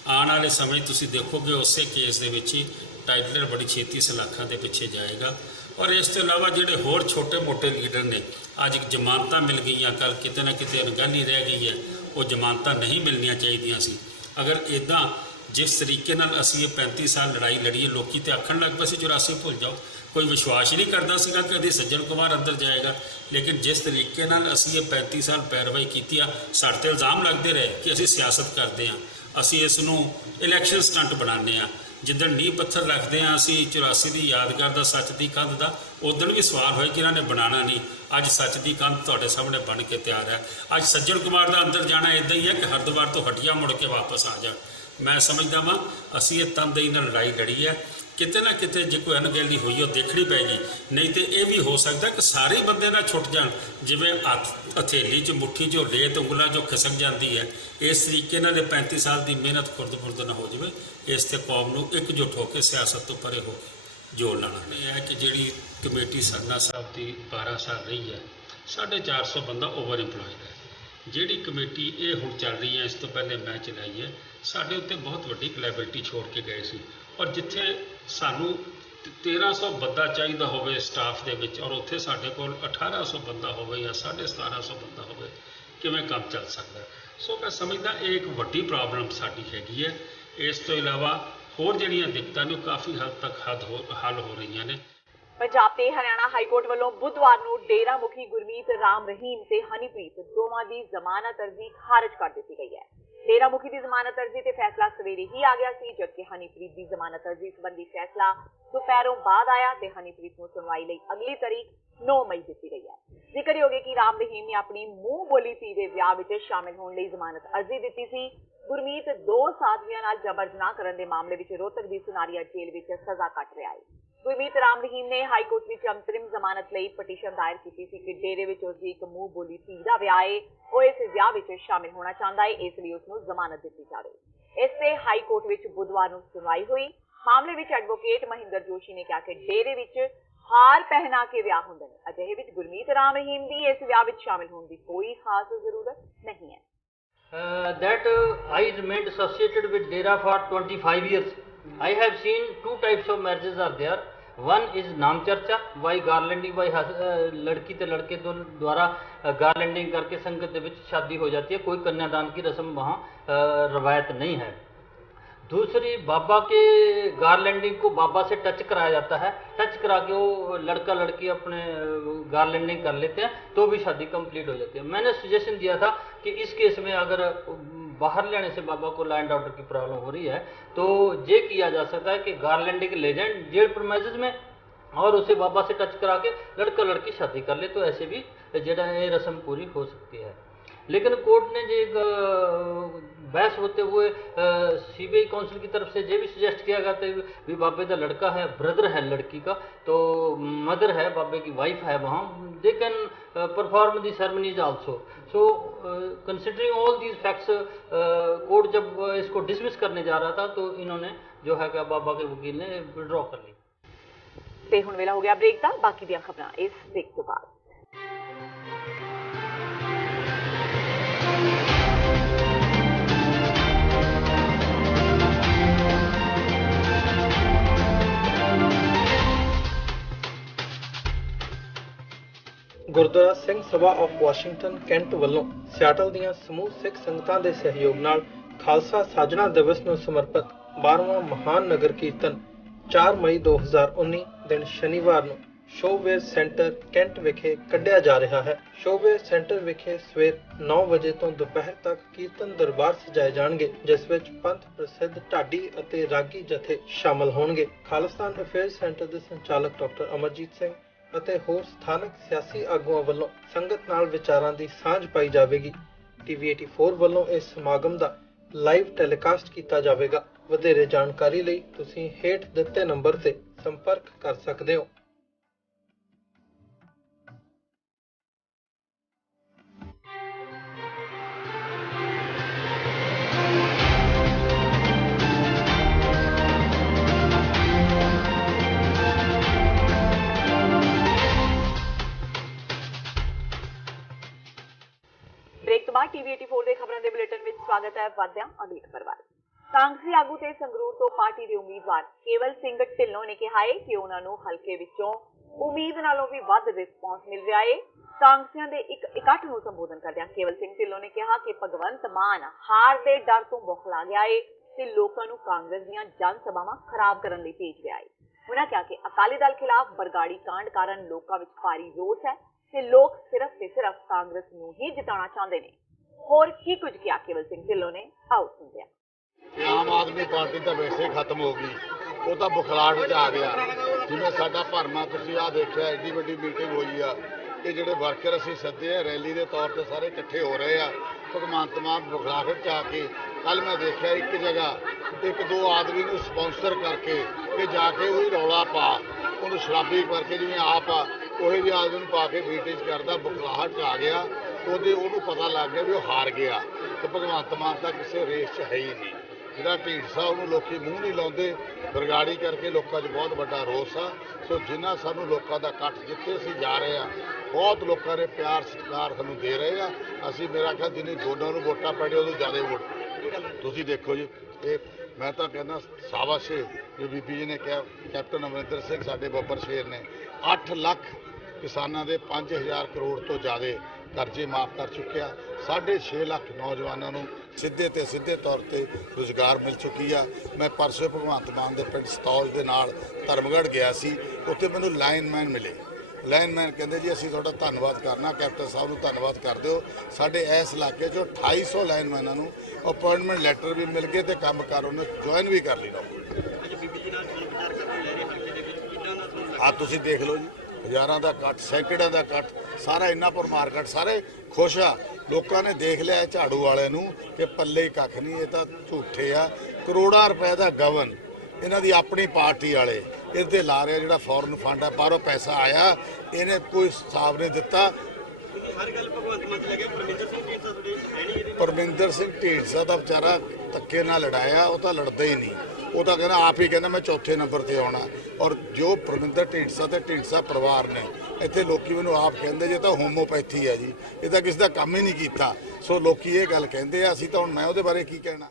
ਆਉਣ ਵਾਲੇ ਸਮੇਂ ਤੁਸੀਂ ਦੇਖੋਗੇ ਉਸੇ ਕੇਸ ਦੇ ਵਿੱਚ ਹੀ ਟਾਈਟਲਰ ਬੜੀ ਛੇਤੀ ਸਲਾਖਾਂ ਦੇ ਪਿੱਛੇ ਜਾਏਗਾ। ਔਰ ਇਸ ਤੋਂ ਇਲਾਵਾ ਜਿਹੜੇ ਹੋਰ ਛੋਟੇ-ਮੋਟੇ ਲੀਡਰ ਨੇ, ਅੱਜ ਜ਼ਮਾਨਤਾਂ ਮਿਲ ਗਈਆਂ, ਕੱਲ ਕਿਤੇ ਨਾ ਕਿਤੇ ਅਣਗਹਿਲੀ ਰਹਿ ਗਈ ਹੈ, ਉਹ ਜ਼ਮਾਨਤਾਂ ਨਹੀਂ ਮਿਲਣੀਆਂ ਚਾਹੀਦੀਆਂ ਸੀ। ਅਗਰ ਇੱਦਾਂ ਜਿਸ ਤਰੀਕੇ ਨਾਲ ਅਸੀਂ ਇਹ 35 ਸਾਲ ਲੜਾਈ ਲੜੀਏ, ਲੋਕੀ ਤੇ ਆਖਣ ਲੱਗ ਪਏ ਸੀ 84 ਭੁੱਲ ਜਾਓ। ਕੋਈ ਵਿਸ਼ਵਾਸ ਹੀ ਨਹੀਂ ਕਰਦਾ ਸੀਗਾ ਕਿ ਅਸੀਂ ਸੱਜਣ ਕੁਮਾਰ ਅੰਦਰ ਜਾਏਗਾ। ਲੇਕਿਨ ਜਿਸ ਤਰੀਕੇ ਨਾਲ ਅਸੀਂ ਇਹ 35 ਸਾਲ ਪੈਰਵਾਈ ਕੀਤੀ ਆ, ਸਾਡੇ 'ਤੇ ਇਲਜ਼ਾਮ ਲੱਗਦੇ ਰਹੇ ਕਿ ਅਸੀਂ ਸਿਆਸਤ ਕਰਦੇ ਹਾਂ। ਅਸੀਂ ਇਸ ਨੂੰ ਇਲੈਕਸ਼ਨ ਸਟੰਟ ਬਣਾਉਂਦੇ ਹਾਂ। ਜਿੱਦਣ ਨੀਂਹ ਪੱਥਰ ਰੱਖਦੇ ਹਾਂ ਅਸੀਂ 84 ਦੀ ਯਾਦਗਾਰ ਦਾ, ਸੱਚ ਦੀ ਕੰਧ ਦਾ, ਉਦੋਂ ਵੀ ਸਵਾਲ ਹੋਏ ਕਿ ਇਹਨਾਂ ਨੇ ਬਣਾਉਣਾ ਨਹੀਂ। ਅੱਜ ਸੱਚ ਦੀ ਕੰਧ ਤੁਹਾਡੇ ਸਾਹਮਣੇ ਬਣ ਕੇ ਤਿਆਰ ਹੈ। ਅੱਜ ਸੱਜਣ ਕੁਮਾਰ ਦਾ ਅੰਦਰ ਜਾਣਾ ਇੱਦਾਂ ਹੀ ਹੈ ਕਿ ਹਰਿਦੁਆਰ ਤੋਂ ਹਟੀਆਂ ਮੁੜ ਕੇ ਵਾਪਸ ਆ ਜਾਣ। ਮੈਂ ਸਮਝਦਾ ਵਾਂ ਅਸੀਂ ਇਹ ਤਨਦੇਹੀ ਨਾਲ ਲੜਾਈ ਲੜੀ ਹੈ। ਕਿਤੇ ਨਾ ਕਿਤੇ ਜੇ ਕੋਈ ਅਣਗਹਿਲੀ ਹੋਈ ਉਹ ਦੇਖਣੀ ਪੈਗੀ, ਨਹੀਂ ਤੇ ਇਹ ਵੀ ਹੋ ਸਕਦਾ ਕਿ ਸਾਰੇ ਬੰਦੇ ਨਾਲ ਛੁੱਟ ਜਾਣ। ਜਿਵੇਂ ਹਥੇਲੀ 'ਚ ਮੁੱਠੀ 'ਚੋਂ ਰੇਤ ਉਂਗਲਾਂ 'ਚੋਂ ਖਿਸਕ ਜਾਂਦੀ ਹੈ, ਇਸ ਤਰੀਕੇ ਨਾਲ 35 ਸਾਲ ਦੀ ਮਿਹਨਤ ਖੁਰਦ ਨਾ ਹੋ ਜਾਵੇ। ਇਸ ਤੇ ਕੌਮ ਨੂੰ ਇਕਜੁੱਟ ਹੋ ਕੇ ਸਿਆਸਤ ਤੋਂ ਪਰੇ ਹੋ ਕੇ ਜੋਰ ਲਾਣਾ। ਇਹ ਹੈ ਕਿ ਜਿਹੜੀ ਕਮੇਟੀ ਸਰਨਾ ਸਾਹਿਬ ਦੀ 12 ਸਾਲ ਰਹੀ ਹੈ, 450 ਬੰਦਾ ਓਵਰ ਇੰਪਲੋਇਡ ਹੈ। ਜਿਹੜੀ ਕਮੇਟੀ ਇਹ ਹੁਣ ਚੱਲ ਰਹੀ ਹੈ, ਇਸ ਤੋਂ ਪਹਿਲੇ ਮੈਂ ਚਲਾਈ ਹੈ, ਸਾਡੇ ਉੱਤੇ ਬਹੁਤ ਵੱਡੀ ਕਲੈਬਿਲਿਟੀ ਛੋੜ ਕੇ ਗਏ ਸੀ। ਔਰ ਜਿੱਥੇ ਸਾਨੂੰ 1300 ਬੰਦਾ ਚਾਹੀਦਾ ਹੋਵੇ ਸਟਾਫ ਦੇ ਵਿੱਚ, ਔਰ ਉੱਥੇ ਸਾਡੇ ਕੋਲ 1800 ਬੰਦਾ ਹੋਵੇ ਜਾਂ 1750 ਬੰਦਾ ਹੋਵੇ, ਕਿਵੇਂ ਕੰਮ ਚੱਲ ਸਕਦਾ? ਸੋ ਮੈਂ ਸਮਝਦਾ ਇਹ ਇੱਕ ਵੱਡੀ ਪ੍ਰੋਬਲਮ ਸਾਡੀ ਹੈਗੀ ਹੈ। ਇਸ ਤੋਂ ਇਲਾਵਾ ਹੋਰ ਜਿਹੜੀਆਂ ਦਿੱਕਤਾਂ ਨੇ ਉਹ ਕਾਫੀ ਹੱਦ ਤੱਕ ਹੱਲ ਹੋ ਰਹੀਆਂ ਨੇ। ਪੰਜਾਬ ਤੇ ਹਰਿਆਣਾ ਹਾਈ ਕੋਰਟ ਵੱਲੋਂ ਬੁੱਧਵਾਰ ਨੂੰ ਡੇਰਾ ਮੁਖੀ ਗੁਰਮੀਤ ਰਾਮ ਰਹੀਮ ਤੇ ਹਨੀਪ੍ਰੀਤ ਦੋਵਾਂ ਦੀ ਜ਼ਮਾਨਤ ਅਰਜ਼ੀ ਖਾਰਜ ਕਰ ਦਿੱਤੀ ਗਈ ਹੈ। ਡੇਰਾ ਮੁਖੀ ਦੀ ਜ਼ਮਾਨਤ ਅਰਜ਼ੀ ਤੇ ਫੈਸਲਾ ਸਵੇਰੇ ਹੀ ਆ ਗਿਆ ਸੀ, ਜਦਕਿ ਹਨੀਪ੍ਰੀਤ ਦੀ ਜ਼ਮਾਨਤ ਅਰਜ਼ੀ ਸੰਬੰਧੀ ਫੈਸਲਾ ਦੁਪਹਿਰੋਂ ਬਾਅਦ ਆਇਆ ਤੇ ਹਨੀਪ੍ਰੀਤ ਨੂੰ ਸੁਣਵਾਈ ਲਈ ਅਗਲੀ ਤਾਰੀਖ 9 ਮਈ ਦਿੱਤੀ ਗਈ ਹੈ। ਜ਼ਿਕਰਯੋਗ ਹੈ ਕਿ ਰਾਮ ਰਹੀਮ ਨੇ ਆਪਣੀ ਮੂੰਹ ਬੋਲੀ ਧੀ ਦੇ ਵਿਆਹ ਵਿੱਚ ਸ਼ਾਮਿਲ ਹੋਣ ਲਈ ਜ਼ਮਾਨਤ ਅਰਜ਼ੀ ਦਿੱਤੀ ਸੀ। ਗੁਰਮੀਤ 2 ਸਾਧਵੀਆਂ ਨਾਲ ਜਬਰ ਜਨਾਹ ਕਰਨ ਦੇ ਮਾਮਲੇ ਵਿੱਚ ਰੋਹਤਕ ਦੀ ਸੁਨਾਰੀਆ ਜੇਲ੍ਹ ਵਿੱਚ ਸਜ਼ਾ ਕੱਟ ਰਿਹਾ ਹੈ। ਗੁਰਮੀਤ ਰਾਮ ਰਹੀਮ ਨੇ ਹਾਈ ਕੋਰਟ ਵਿੱਚ ਅੰਤਰਿਮ ਜ਼ਮਾਨਤ ਲਈ ਪਟੀਸ਼ਨ ਦਾਇਰ ਕੀਤੀ ਸੀ ਕਿ ਡੇਰੇ ਵਿੱਚ ਉਸ ਦੀ ਇੱਕ ਮੂੰਹ ਬੋਲੀ ਧੀ ਦਾ ਵਿਆਹ ਹੈ, ਉਹ ਇਸ ਵਿਆਹ ਵਿੱਚ ਸ਼ਾਮਿਲ ਹੋਣਾ ਚਾਹੁੰਦਾ ਹੈ, ਇਸ ਲਈ ਉਸ ਨੂੰ ਜ਼ਮਾਨਤ ਦਿੱਤੀ ਜਾਵੇ। ਇਸ ਤੇ ਹਾਈ ਕੋਰਟ ਵਿੱਚ ਬੁੱਧਵਾਰ ਨੂੰ ਸੁਣਵਾਈ ਹੋਈ। ਮਾਮਲੇ ਵਿੱਚ ਐਡਵੋਕੇਟ ਮਹਿੰਦਰ ਜੋਸ਼ੀ ਨੇ ਕਿਹਾ ਕਿ ਡੇਰੇ ਵਿੱਚ ਹਾਰ ਪਹਿਨਾ ਕੇ ਵਿਆਹ ਹੁੰਦੇ ਨੇ, ਅਜਿਹੇ ਵਿੱਚ ਗੁਰਮੀਤ ਰਾਮ ਰਹੀਮ ਦੀ ਇਸ ਵਿਆਹ ਵਿੱਚ ਸ਼ਾਮਿਲ ਹੋਣ ਦੀ ਕੋਈ ਖਾਸ ਜ਼ਰੂਰਤ ਨਹੀਂ ਹੈ। That I remained associated with Dera for 25 years. I have seen 2 types of marriages are there. One is नाम चर्चा, by garlanding, by लड़की ते लड़के द्वारा गारलैंडिंग करके संगत दे विच शादी हो जाती है, कोई कन्यादान की रस्म वहाँ रवायत नहीं है। दूसरी, बाबा के गारलैंडिंग को बाबा से टच कराया जाता है, टच करा के वो लड़का लड़की अपने गारलैंडिंग कर लेते हैं तो भी शादी कंप्लीट हो जाती है। मैंने सजेशन दिया था कि इस केस में अगर बाहर लेने से बाबा को लैंड ऑर्डर की प्रॉब्लम हो रही है तो ये किया जा सकता है कि गारलैंडिंग लेजेंड जेल प्रीमाइसेस में और उसे बाबा से टच करा के लड़का लड़की शादी कर ले, तो ऐसे भी जेड़ा ये रस्म पूरी हो सकती है। लेकिन कोर्ट ने जो एक बहस होते हुए सीबीआई काउंसिल की तरफ से ये भी सजेस्ट किया गया था भी बाबे का लड़का है, ब्रदर है लड़की का, तो मदर है बाबे की वाइफ है, वहाँ they can perform the ceremonies also. So considering all these facts, court जब इसको डिसमिस करने जा रहा था तो इन्होंने जो है कि बाबा के वकील ने विड्रॉ कर ली। ਤੇ ਹੁਣ ਵੇਲਾ ਹੋ ਗਿਆ ਬ੍ਰੇਕ ਦਾ। ਬਾਕੀ ਦੀਆਂ ਖਬਰਾਂ ਇਸ ਬ੍ਰੇਕ ਤੋਂ ਬਾਅਦ। Gurdwara Singh Sabha of Washington cantt ਵੱਲੋਂ ਸਿਆਟਲ ਦੀਆਂ ਸਮੂਹ ਸਿੱਖ ਸੰਗਤਾਂ ਦੇ ਸਹਿਯੋਗ ਨਾਲ ਖਾਲਸਾ ਸਾਜਣਾ ਦਿਵਸ ਨੂੰ ਸਮਰਪਿਤ 12ਵਾਂ ਮਹਾਨ ਨਗਰ ਕੀਰਤਨ 4 ਮਈ 2019 ਦਿਨ ਸ਼ਨੀਵਾਰ ਨੂੰ ਸ਼ੋਵੇਅਰ ਸੈਂਟਰ ਕੈਂਟ ਵਿਖੇ ਕੱਢਿਆ ਜਾ ਰਿਹਾ ਹੈ। ਸ਼ੋਵੇਅਰ ਸੈਂਟਰ ਵਿਖੇ ਸਵੇਰ 9 ਵਜੇ ਤੋਂ ਦੁਪਹਿਰ ਤੱਕ ਕੀਰਤਨ ਦਰਬਾਰ ਸਜਾਏ ਜਾਣਗੇ, ਜਿਸ ਵਿੱਚ ਪੰਥ ਪ੍ਰਸਿੱਧ ਢਾਡੀ ਅਤੇ ਰਾਗੀ ਜਥੇ ਸ਼ਾਮਲ ਹੋਣਗੇ। ਖਾਲਿਸਤਾਨ ਅਫੇਅਰਸ ਸੈਂਟਰ ਦੇ ਸੰਚਾਲਕ ਡਾਕਟਰ ਅਮਰਜੀਤ ਸਿੰਘ ਅਤੇ ਹੋਰ ਸਥਾਨਕ ਸਿਆਸੀ ਆਗੂਆਂ ਵੱਲੋਂ ਸੰਗਤ ਨਾਲ ਵਿਚਾਰਾਂ ਦੀ ਸਾਂਝ ਪਾਈ ਜਾਵੇਗੀ। ਟੀਵੀ 84 ਵੱਲੋਂ ਇਸ ਸਮਾਗਮ ਦਾ ਲਾਈਵ ਟੈਲੀਕਾਸਟ ਕੀਤਾ ਜਾਵੇਗਾ। ਵਧੇਰੇ ਜਾਣਕਾਰੀ ਲਈ ਤੁਸੀਂ ਹੇਠ ਦਿੱਤੇ ਨੰਬਰ ਤੇ ਸੰਪਰਕ ਕਰ ਸਕਦੇ ਹੋ। ਬ੍ਰੇਕ ਤੋਂ ਬਾਅਦ ਟੀਵੀ 84 ਦੇ ਖਬਰਾਂ ਦੇ ਬੁਲੇਟਿਨ ਵਿੱਚ ਸਵਾਗਤ ਹੈ। ਵਧਦਿਆਂ ਅਗਲੀ ਖਬਰ ਵੱਲ। ਕਾਂਗਰਸੀ ਆਗੂ ਤੇ ਸੰਗਰੂਰ ਤੋਂ ਪਾਰਟੀ ਦੇ ਉਮੀਦਵਾਰ ਕੇਵਲ ਸਿੰਘ ਢਿੱਲੋਂ ਨੇ ਕਿਹਾ ਹੈ ਕਿ ਉਹਨਾਂ ਨੂੰ ਹਲਕੇ ਵਿੱਚੋਂ ਉਮੀਦ ਨਾਲੋਂ ਵੀ ਵੱਧ ਰਿਸਪਾਂਸ ਮਿਲ ਰਿਹਾ ਹੈ। ਕਾਂਗਰਸੀਆਂ ਦੇ ਇੱਕ ਇਕੱਠ ਨੂੰ ਸੰਬੋਧਨ ਕਰਦਿਆਂ ਕੇਵਲ ਸਿੰਘ ਢਿੱਲੋਂ ਨੇ ਕਿਹਾ ਕਿ ਭਗਵੰਤ ਮਾਨ ਹਾਰ ਦੇ ਡਰ ਤੋਂ ਬੌਖਲਾ ਗਿਆ ਹੈ ਤੇ ਲੋਕਾਂ ਨੂੰ ਕਾਂਗਰਸ ਦੀਆਂ ਜਨ ਸਭਾਵਾਂ ਖਰਾਬ ਕਰਨ ਲਈ ਭੇਜ ਰਿਹਾ ਹੈ। ਉਹਨਾਂ ਕਿਹਾ ਕਿ ਅਕਾਲੀ ਦਲ ਖਿਲਾਫ ਬਰਗਾੜੀ ਕਾਂਡ ਕਾਰਨ ਲੋਕਾਂ ਵਿੱਚ ਭਾਰੀ ਰੋਸ ਹੈ ਤੇ ਲੋਕ ਸਿਰਫ ਤੇ ਸਿਰਫ ਕਾਂਗਰਸ ਨੂੰ ਹੀ ਜਿਤਾਉਣਾ ਚਾਹੁੰਦੇ ਨੇ। ਹੋਰ ਕੀ ਕੁਝ ਕਿਹਾ ਕੇਵਲ ਸਿੰਘ ਢਿੱਲੋਂ ਨੇ, ਆਓ ਸੁਣਦੇ ਹਾਂ। ਕਿ ਆਮ ਆਦਮੀ ਪਾਰਟੀ ਤਾਂ ਵੈਸੇ ਹੀ ਖਤਮ ਹੋ ਗਈ, ਉਹ ਤਾਂ ਬੁਖਲਾਹਟ 'ਚ ਆ ਗਿਆ। ਜਿਵੇਂ ਸਾਡਾ ਭਰਮਾ ਤੁਸੀਂ ਆਹ ਦੇਖਿਆ, ਐਡੀ ਵੱਡੀ ਮੀਟਿੰਗ ਹੋਈ ਆ, ਇਹ ਜਿਹੜੇ ਵਰਕਰ ਅਸੀਂ ਸੱਦੇ ਆ ਰੈਲੀ ਦੇ ਤੌਰ ਤੇ ਸਾਰੇ ਇਕੱਠੇ ਹੋ ਰਹੇ ਆ। ਭਗਵੰਤ ਮਾਨ ਬੁਖਲਾਹਟ 'ਚ ਆ ਕੇ ਕੱਲ ਮੈਂ ਦੇਖਿਆ ਇੱਕ ਜਗ੍ਹਾ ਇੱਕ ਦੋ ਆਦਮੀ ਨੂੰ ਸਪਾਂਸਰ ਕਰਕੇ ਕਿ ਜਾ ਕੇ ਉਹੀ ਰੌਲਾ ਪਾ, ਉਹਨੂੰ ਸ਼ਰਾਬੀ ਕਰਕੇ ਜਿਵੇਂ ਆਪ ਆ ਉਹੇ ਜਿਹੇ ਆਦਮੀ ਨੂੰ ਪਾ ਕੇ ਮੀਟਿੰਗ ਕਰਦਾ, ਬੁਖਲਾਹਟ 'ਚ ਆ ਗਿਆ। ਉਹਨੂੰ ਪਤਾ ਲੱਗ ਗਿਆ ਵੀ ਉਹ ਹਾਰ ਗਿਆ ਤੇ ਭਗਵੰਤ ਮਾਨ ਤਾਂ ਕਿਸੇ ਰੇਸ 'ਚ ਹੈ ਹੀ ਨਹੀਂ। ਜਿਹੜਾ ਢੀਂਡਸਾ ਉਹਨੂੰ ਲੋਕੀ ਮੂੰਹ ਨਹੀਂ ਲਾਉਂਦੇ, ਬਰਗਾੜੀ ਕਰਕੇ ਲੋਕਾਂ 'ਚ ਬਹੁਤ ਵੱਡਾ ਰੋਸ ਆ। ਸੋ ਜਿੰਨਾ ਸਾਨੂੰ ਲੋਕਾਂ ਦਾ ਇਕੱਠ, ਜਿੱਥੇ ਅਸੀਂ ਜਾ ਰਹੇ ਆ ਬਹੁਤ ਲੋਕਾਂ ਨੇ ਪਿਆਰ ਸਤਿਕਾਰ ਸਾਨੂੰ ਦੇ ਰਹੇ ਆ। ਅਸੀਂ ਮੇਰਾ ਖਿਆਲ ਜਿੰਨੀ ਦੋਨਾਂ ਨੂੰ ਵੋਟਾਂ ਪੈਣੀਆਂ ਉਦੋਂ ਜ਼ਿਆਦਾ ਵੋਟ ਤੁਸੀਂ ਦੇਖੋ ਜੀ। ਇਹ ਮੈਂ ਤਾਂ ਕਹਿੰਦਾ ਸ਼ਾਬਾਸ਼ ਜੋ ਬੀਬੀ ਜੀ ਨੇ ਕਿਹਾ, ਕੈਪਟਨ ਅਮਰਿੰਦਰ ਸਿੰਘ ਸਾਡੇ ਬੱਬਰ ਸ਼ੇਰ ਨੇ 8 ਲੱਖ ਕਿਸਾਨਾਂ ਦੇ 5000 ਕਰੋੜ ਤੋਂ ਜ਼ਿਆਦਾ ਕਰਜ਼ੇ ਮਾਫ ਕਰ ਚੁੱਕਿਆ। 6.5 ਲੱਖ ਨੌਜਵਾਨਾਂ ਨੂੰ ਸਿੱਧੇ ਤੇ ਸਿੱਧੇ ਤੌਰ ਤੇ ਰੁਜ਼ਗਾਰ ਮਿਲ ਚੁੱਕੀ ਆ। ਮੈਂ ਪਰਸੋਂ ਭਗਵੰਤ ਮਾਨ ਦੇ ਪਿੰਡ ਸਤੌਜ ਦੇ ਨਾਲ ਧਰਮਗੜ੍ਹ ਗਿਆ ਸੀ, ਉੱਥੇ ਮੈਨੂੰ ਲਾਈਨਮੈਨ ਮਿਲੇ। ਲਾਈਨਮੈਨ ਕਹਿੰਦੇ ਜੀ ਅਸੀਂ ਤੁਹਾਡਾ ਧੰਨਵਾਦ ਕਰਨਾ, ਕੈਪਟਨ ਸਾਹਿਬ ਨੂੰ ਧੰਨਵਾਦ ਕਰ ਦਿਓ। ਸਾਡੇ ਇਸ ਇਲਾਕੇ 'ਚੋਂ 2800 ਲਾਈਨਮੈਨਾਂ ਨੂੰ ਅਪਾਇੰਟਮੈਂਟ ਲੈਟਰ ਵੀ ਮਿਲ ਗਏ ਤੇ ਕੰਮ ਕਾਰ ਉਹਨੇ ਜੁਆਇਨ ਵੀ ਕਰ ਲਈ ਨਾ। ਆ ਤੁਸੀਂ ਦੇਖ ਲਓ ਜੀ, ਹਜ਼ਾਰਾਂ ਦਾ ਇਕੱਠ, ਸੈਂਕੜਿਆਂ ਦਾ ਇਕੱਠ, ਸਾਰਾ ਇੰਨਾਪੁਰ ਮਾਰਕੀਟ ਸਾਰੇ ਖੁਸ਼ ਆ। ਲੋਕਾਂ ਨੇ ਦੇਖ ਲਿਆ ਝਾੜੂ ਵਾਲਿਆਂ ਨੂੰ ਕਿ ਪੱਲੇ ਹੀ ਕੱਖ ਨਹੀਂ, ਇਹ ਤਾਂ ਝੂਠੇ ਆ। ਕਰੋੜਾਂ ਰੁਪਏ ਦਾ ਗਵਨ ਇਹਨਾਂ ਦੀ ਆਪਣੀ ਪਾਰਟੀ ਵਾਲੇ ਇਹਦੇ ਲਾ ਰਹੇ, ਜਿਹੜਾ ਫੋਰਨ ਫੰਡ ਆ ਬਾਹਰੋਂ ਪੈਸਾ ਆਇਆ, ਇਹਨੇ ਕੋਈ ਹਿਸਾਬ ਨਹੀਂ ਦਿੱਤਾ। ਪਰਮਿੰਦਰ ਸਿੰਘ ਢੀਂਡਸਾ ਦਾ ਵਿਚਾਰਾ ਧੱਕੇ ਨਾਲ ਲੜਾਇਆ, ਉਹ ਤਾਂ ਲੜਦਾ ਹੀ ਨਹੀਂ। ਉਹ ਤਾਂ ਕਹਿੰਦਾ ਆਪ ਹੀ ਕਹਿੰਦਾ ਮੈਂ ਚੌਥੇ ਨੰਬਰ ਤੇ ਆਉਣਾ। ਔਰ ਜੋ ਪਰਮਿੰਦਰ ਢੀਂਡਸਾ ਤੇ ਢੀਂਡਸਾ ਪਰਿਵਾਰ ਨੇ ਇੱਥੇ ਲੋਕੀ ਮੈਨੂੰ ਆਪ ਕਹਿੰਦੇ ਜੇ ਤਾਂ ਹੋਮੋਪੈਥੀ ਹੈ ਜੀ, ਇਹ ਤਾਂ ਕਿਸੇ ਦਾ ਕੰਮ ਹੀ ਨਹੀਂ ਕੀਤਾ। ਸੋ ਲੋਕੀ ਇਹ ਗੱਲ ਕਹਿੰਦੇ ਆ, ਅਸੀਂ ਤਾਂ ਹੁਣ ਮੈਂ ਉਹਦੇ ਬਾਰੇ ਕੀ ਕਹਿਣਾ।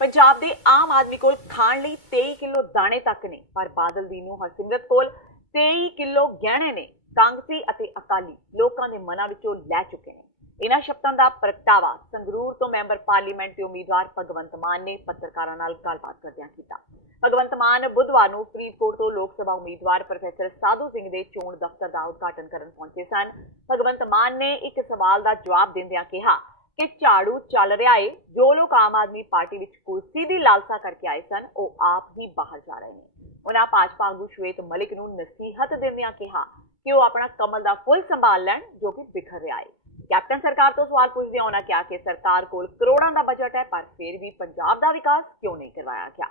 ਪੰਜਾਬ ਦੇ ਆਮ ਆਦਮੀ ਕੋਲ ਖਾਣ ਲਈ 23 ਕਿਲੋ ਦਾਣੇ ਤੱਕ ਨੇ, ਪਰ ਬਾਦਲ ਦੀ ਨੂੰ ਹਰਸਿਮਰਤ ਕੋਲ 23 ਕਿਲੋ ਗਹਿਣੇ ਨੇ। ਕਾਂਗਰਸੀ ਅਤੇ ਅਕਾਲੀ ਲੋਕਾਂ ਦੇ ਮਨਾਂ ਵਿੱਚੋਂ ਲੈ ਚੁੱਕੇ ਨੇ। ਇਹਨਾਂ ਸ਼ਬਦਾਂ ਦਾ ਪ੍ਰਗਟਾਵਾ ਸੰਗਰੂਰ ਤੋਂ ਮੈਂਬਰ ਪਾਰਲੀਮੈਂਟ ਦੇ ਉਮੀਦਵਾਰ ਭਗਵੰਤ ਮਾਨ ਨੇ ਪੱਤਰਕਾਰਾਂ ਨਾਲ ਗੱਲਬਾਤ ਕਰਦਿਆਂ ਕੀਤਾ। ਭਗਵੰਤ ਮਾਨ ਬੁੱਧਵਾਰ ਨੂੰ ਫਰੀਦਕੋਟ ਤੋਂ ਲੋਕ ਸਭਾ ਉਮੀਦਵਾਰ ਪ੍ਰੋਫੈਸਰ ਸਾਧੂ ਸਿੰਘ ਦੇ ਚੋਣ ਦਫ਼ਤਰ ਦਾ ਉਦਘਾਟਨ ਕਰਨ ਪਹੁੰਚੇ ਸਨ। ਭਗਵੰਤ ਮਾਨ ਨੇ ਇੱਕ ਸਵਾਲ ਦਾ ਜਵਾਬ ਦਿੰਦਿਆਂ ਕਿਹਾ ਕਿ ਝਾੜੂ ਚੱਲ ਰਿਹਾ ਏ, ਜੋ ਲੋਕ ਆਮ ਆਦਮੀ ਪਾਰਟੀ ਵਿੱਚ ਕੁਰਸੀ ਦੀ ਲਾਲਸਾ ਕਰਕੇ ਆਏ ਸਨ ਉਹ ਆਪ ਹੀ ਬਾਹਰ ਜਾ ਰਹੇ ਨੇ। ਉਹਨਾਂ ਭਾਜਪਾ ਆਗੂ ਸ਼ਵੇਤ ਮਲਿਕ ਨੂੰ ਨਸੀਹਤ ਦਿੰਦਿਆਂ ਕਿਹਾ ਕਿ ਉਹ ਆਪਣਾ ਕਮਲ ਦਾ ਫੁੱਲ ਸੰਭਾਲ ਲੈਣ ਜੋ ਕਿ ਬਿਖਰ ਰਿਹਾ ਏ। ਕੈਪਟਨ ਸਰਕਾਰ ਤੋਂ ਸਵਾਲ ਪੁੱਛਦਿਆਂ ਉਹਨਾਂ ਕਿਹਾ ਕਿ ਸਰਕਾਰ ਕੋਲ ਕਰੋੜਾਂ ਦਾ ਬਜਟ ਹੈ, ਪਰ ਫਿਰ ਵੀ ਪੰਜਾਬ ਦਾ ਵਿਕਾਸ ਕਿਉਂ ਨਹੀਂ ਕਰਵਾਇਆ ਗਿਆ।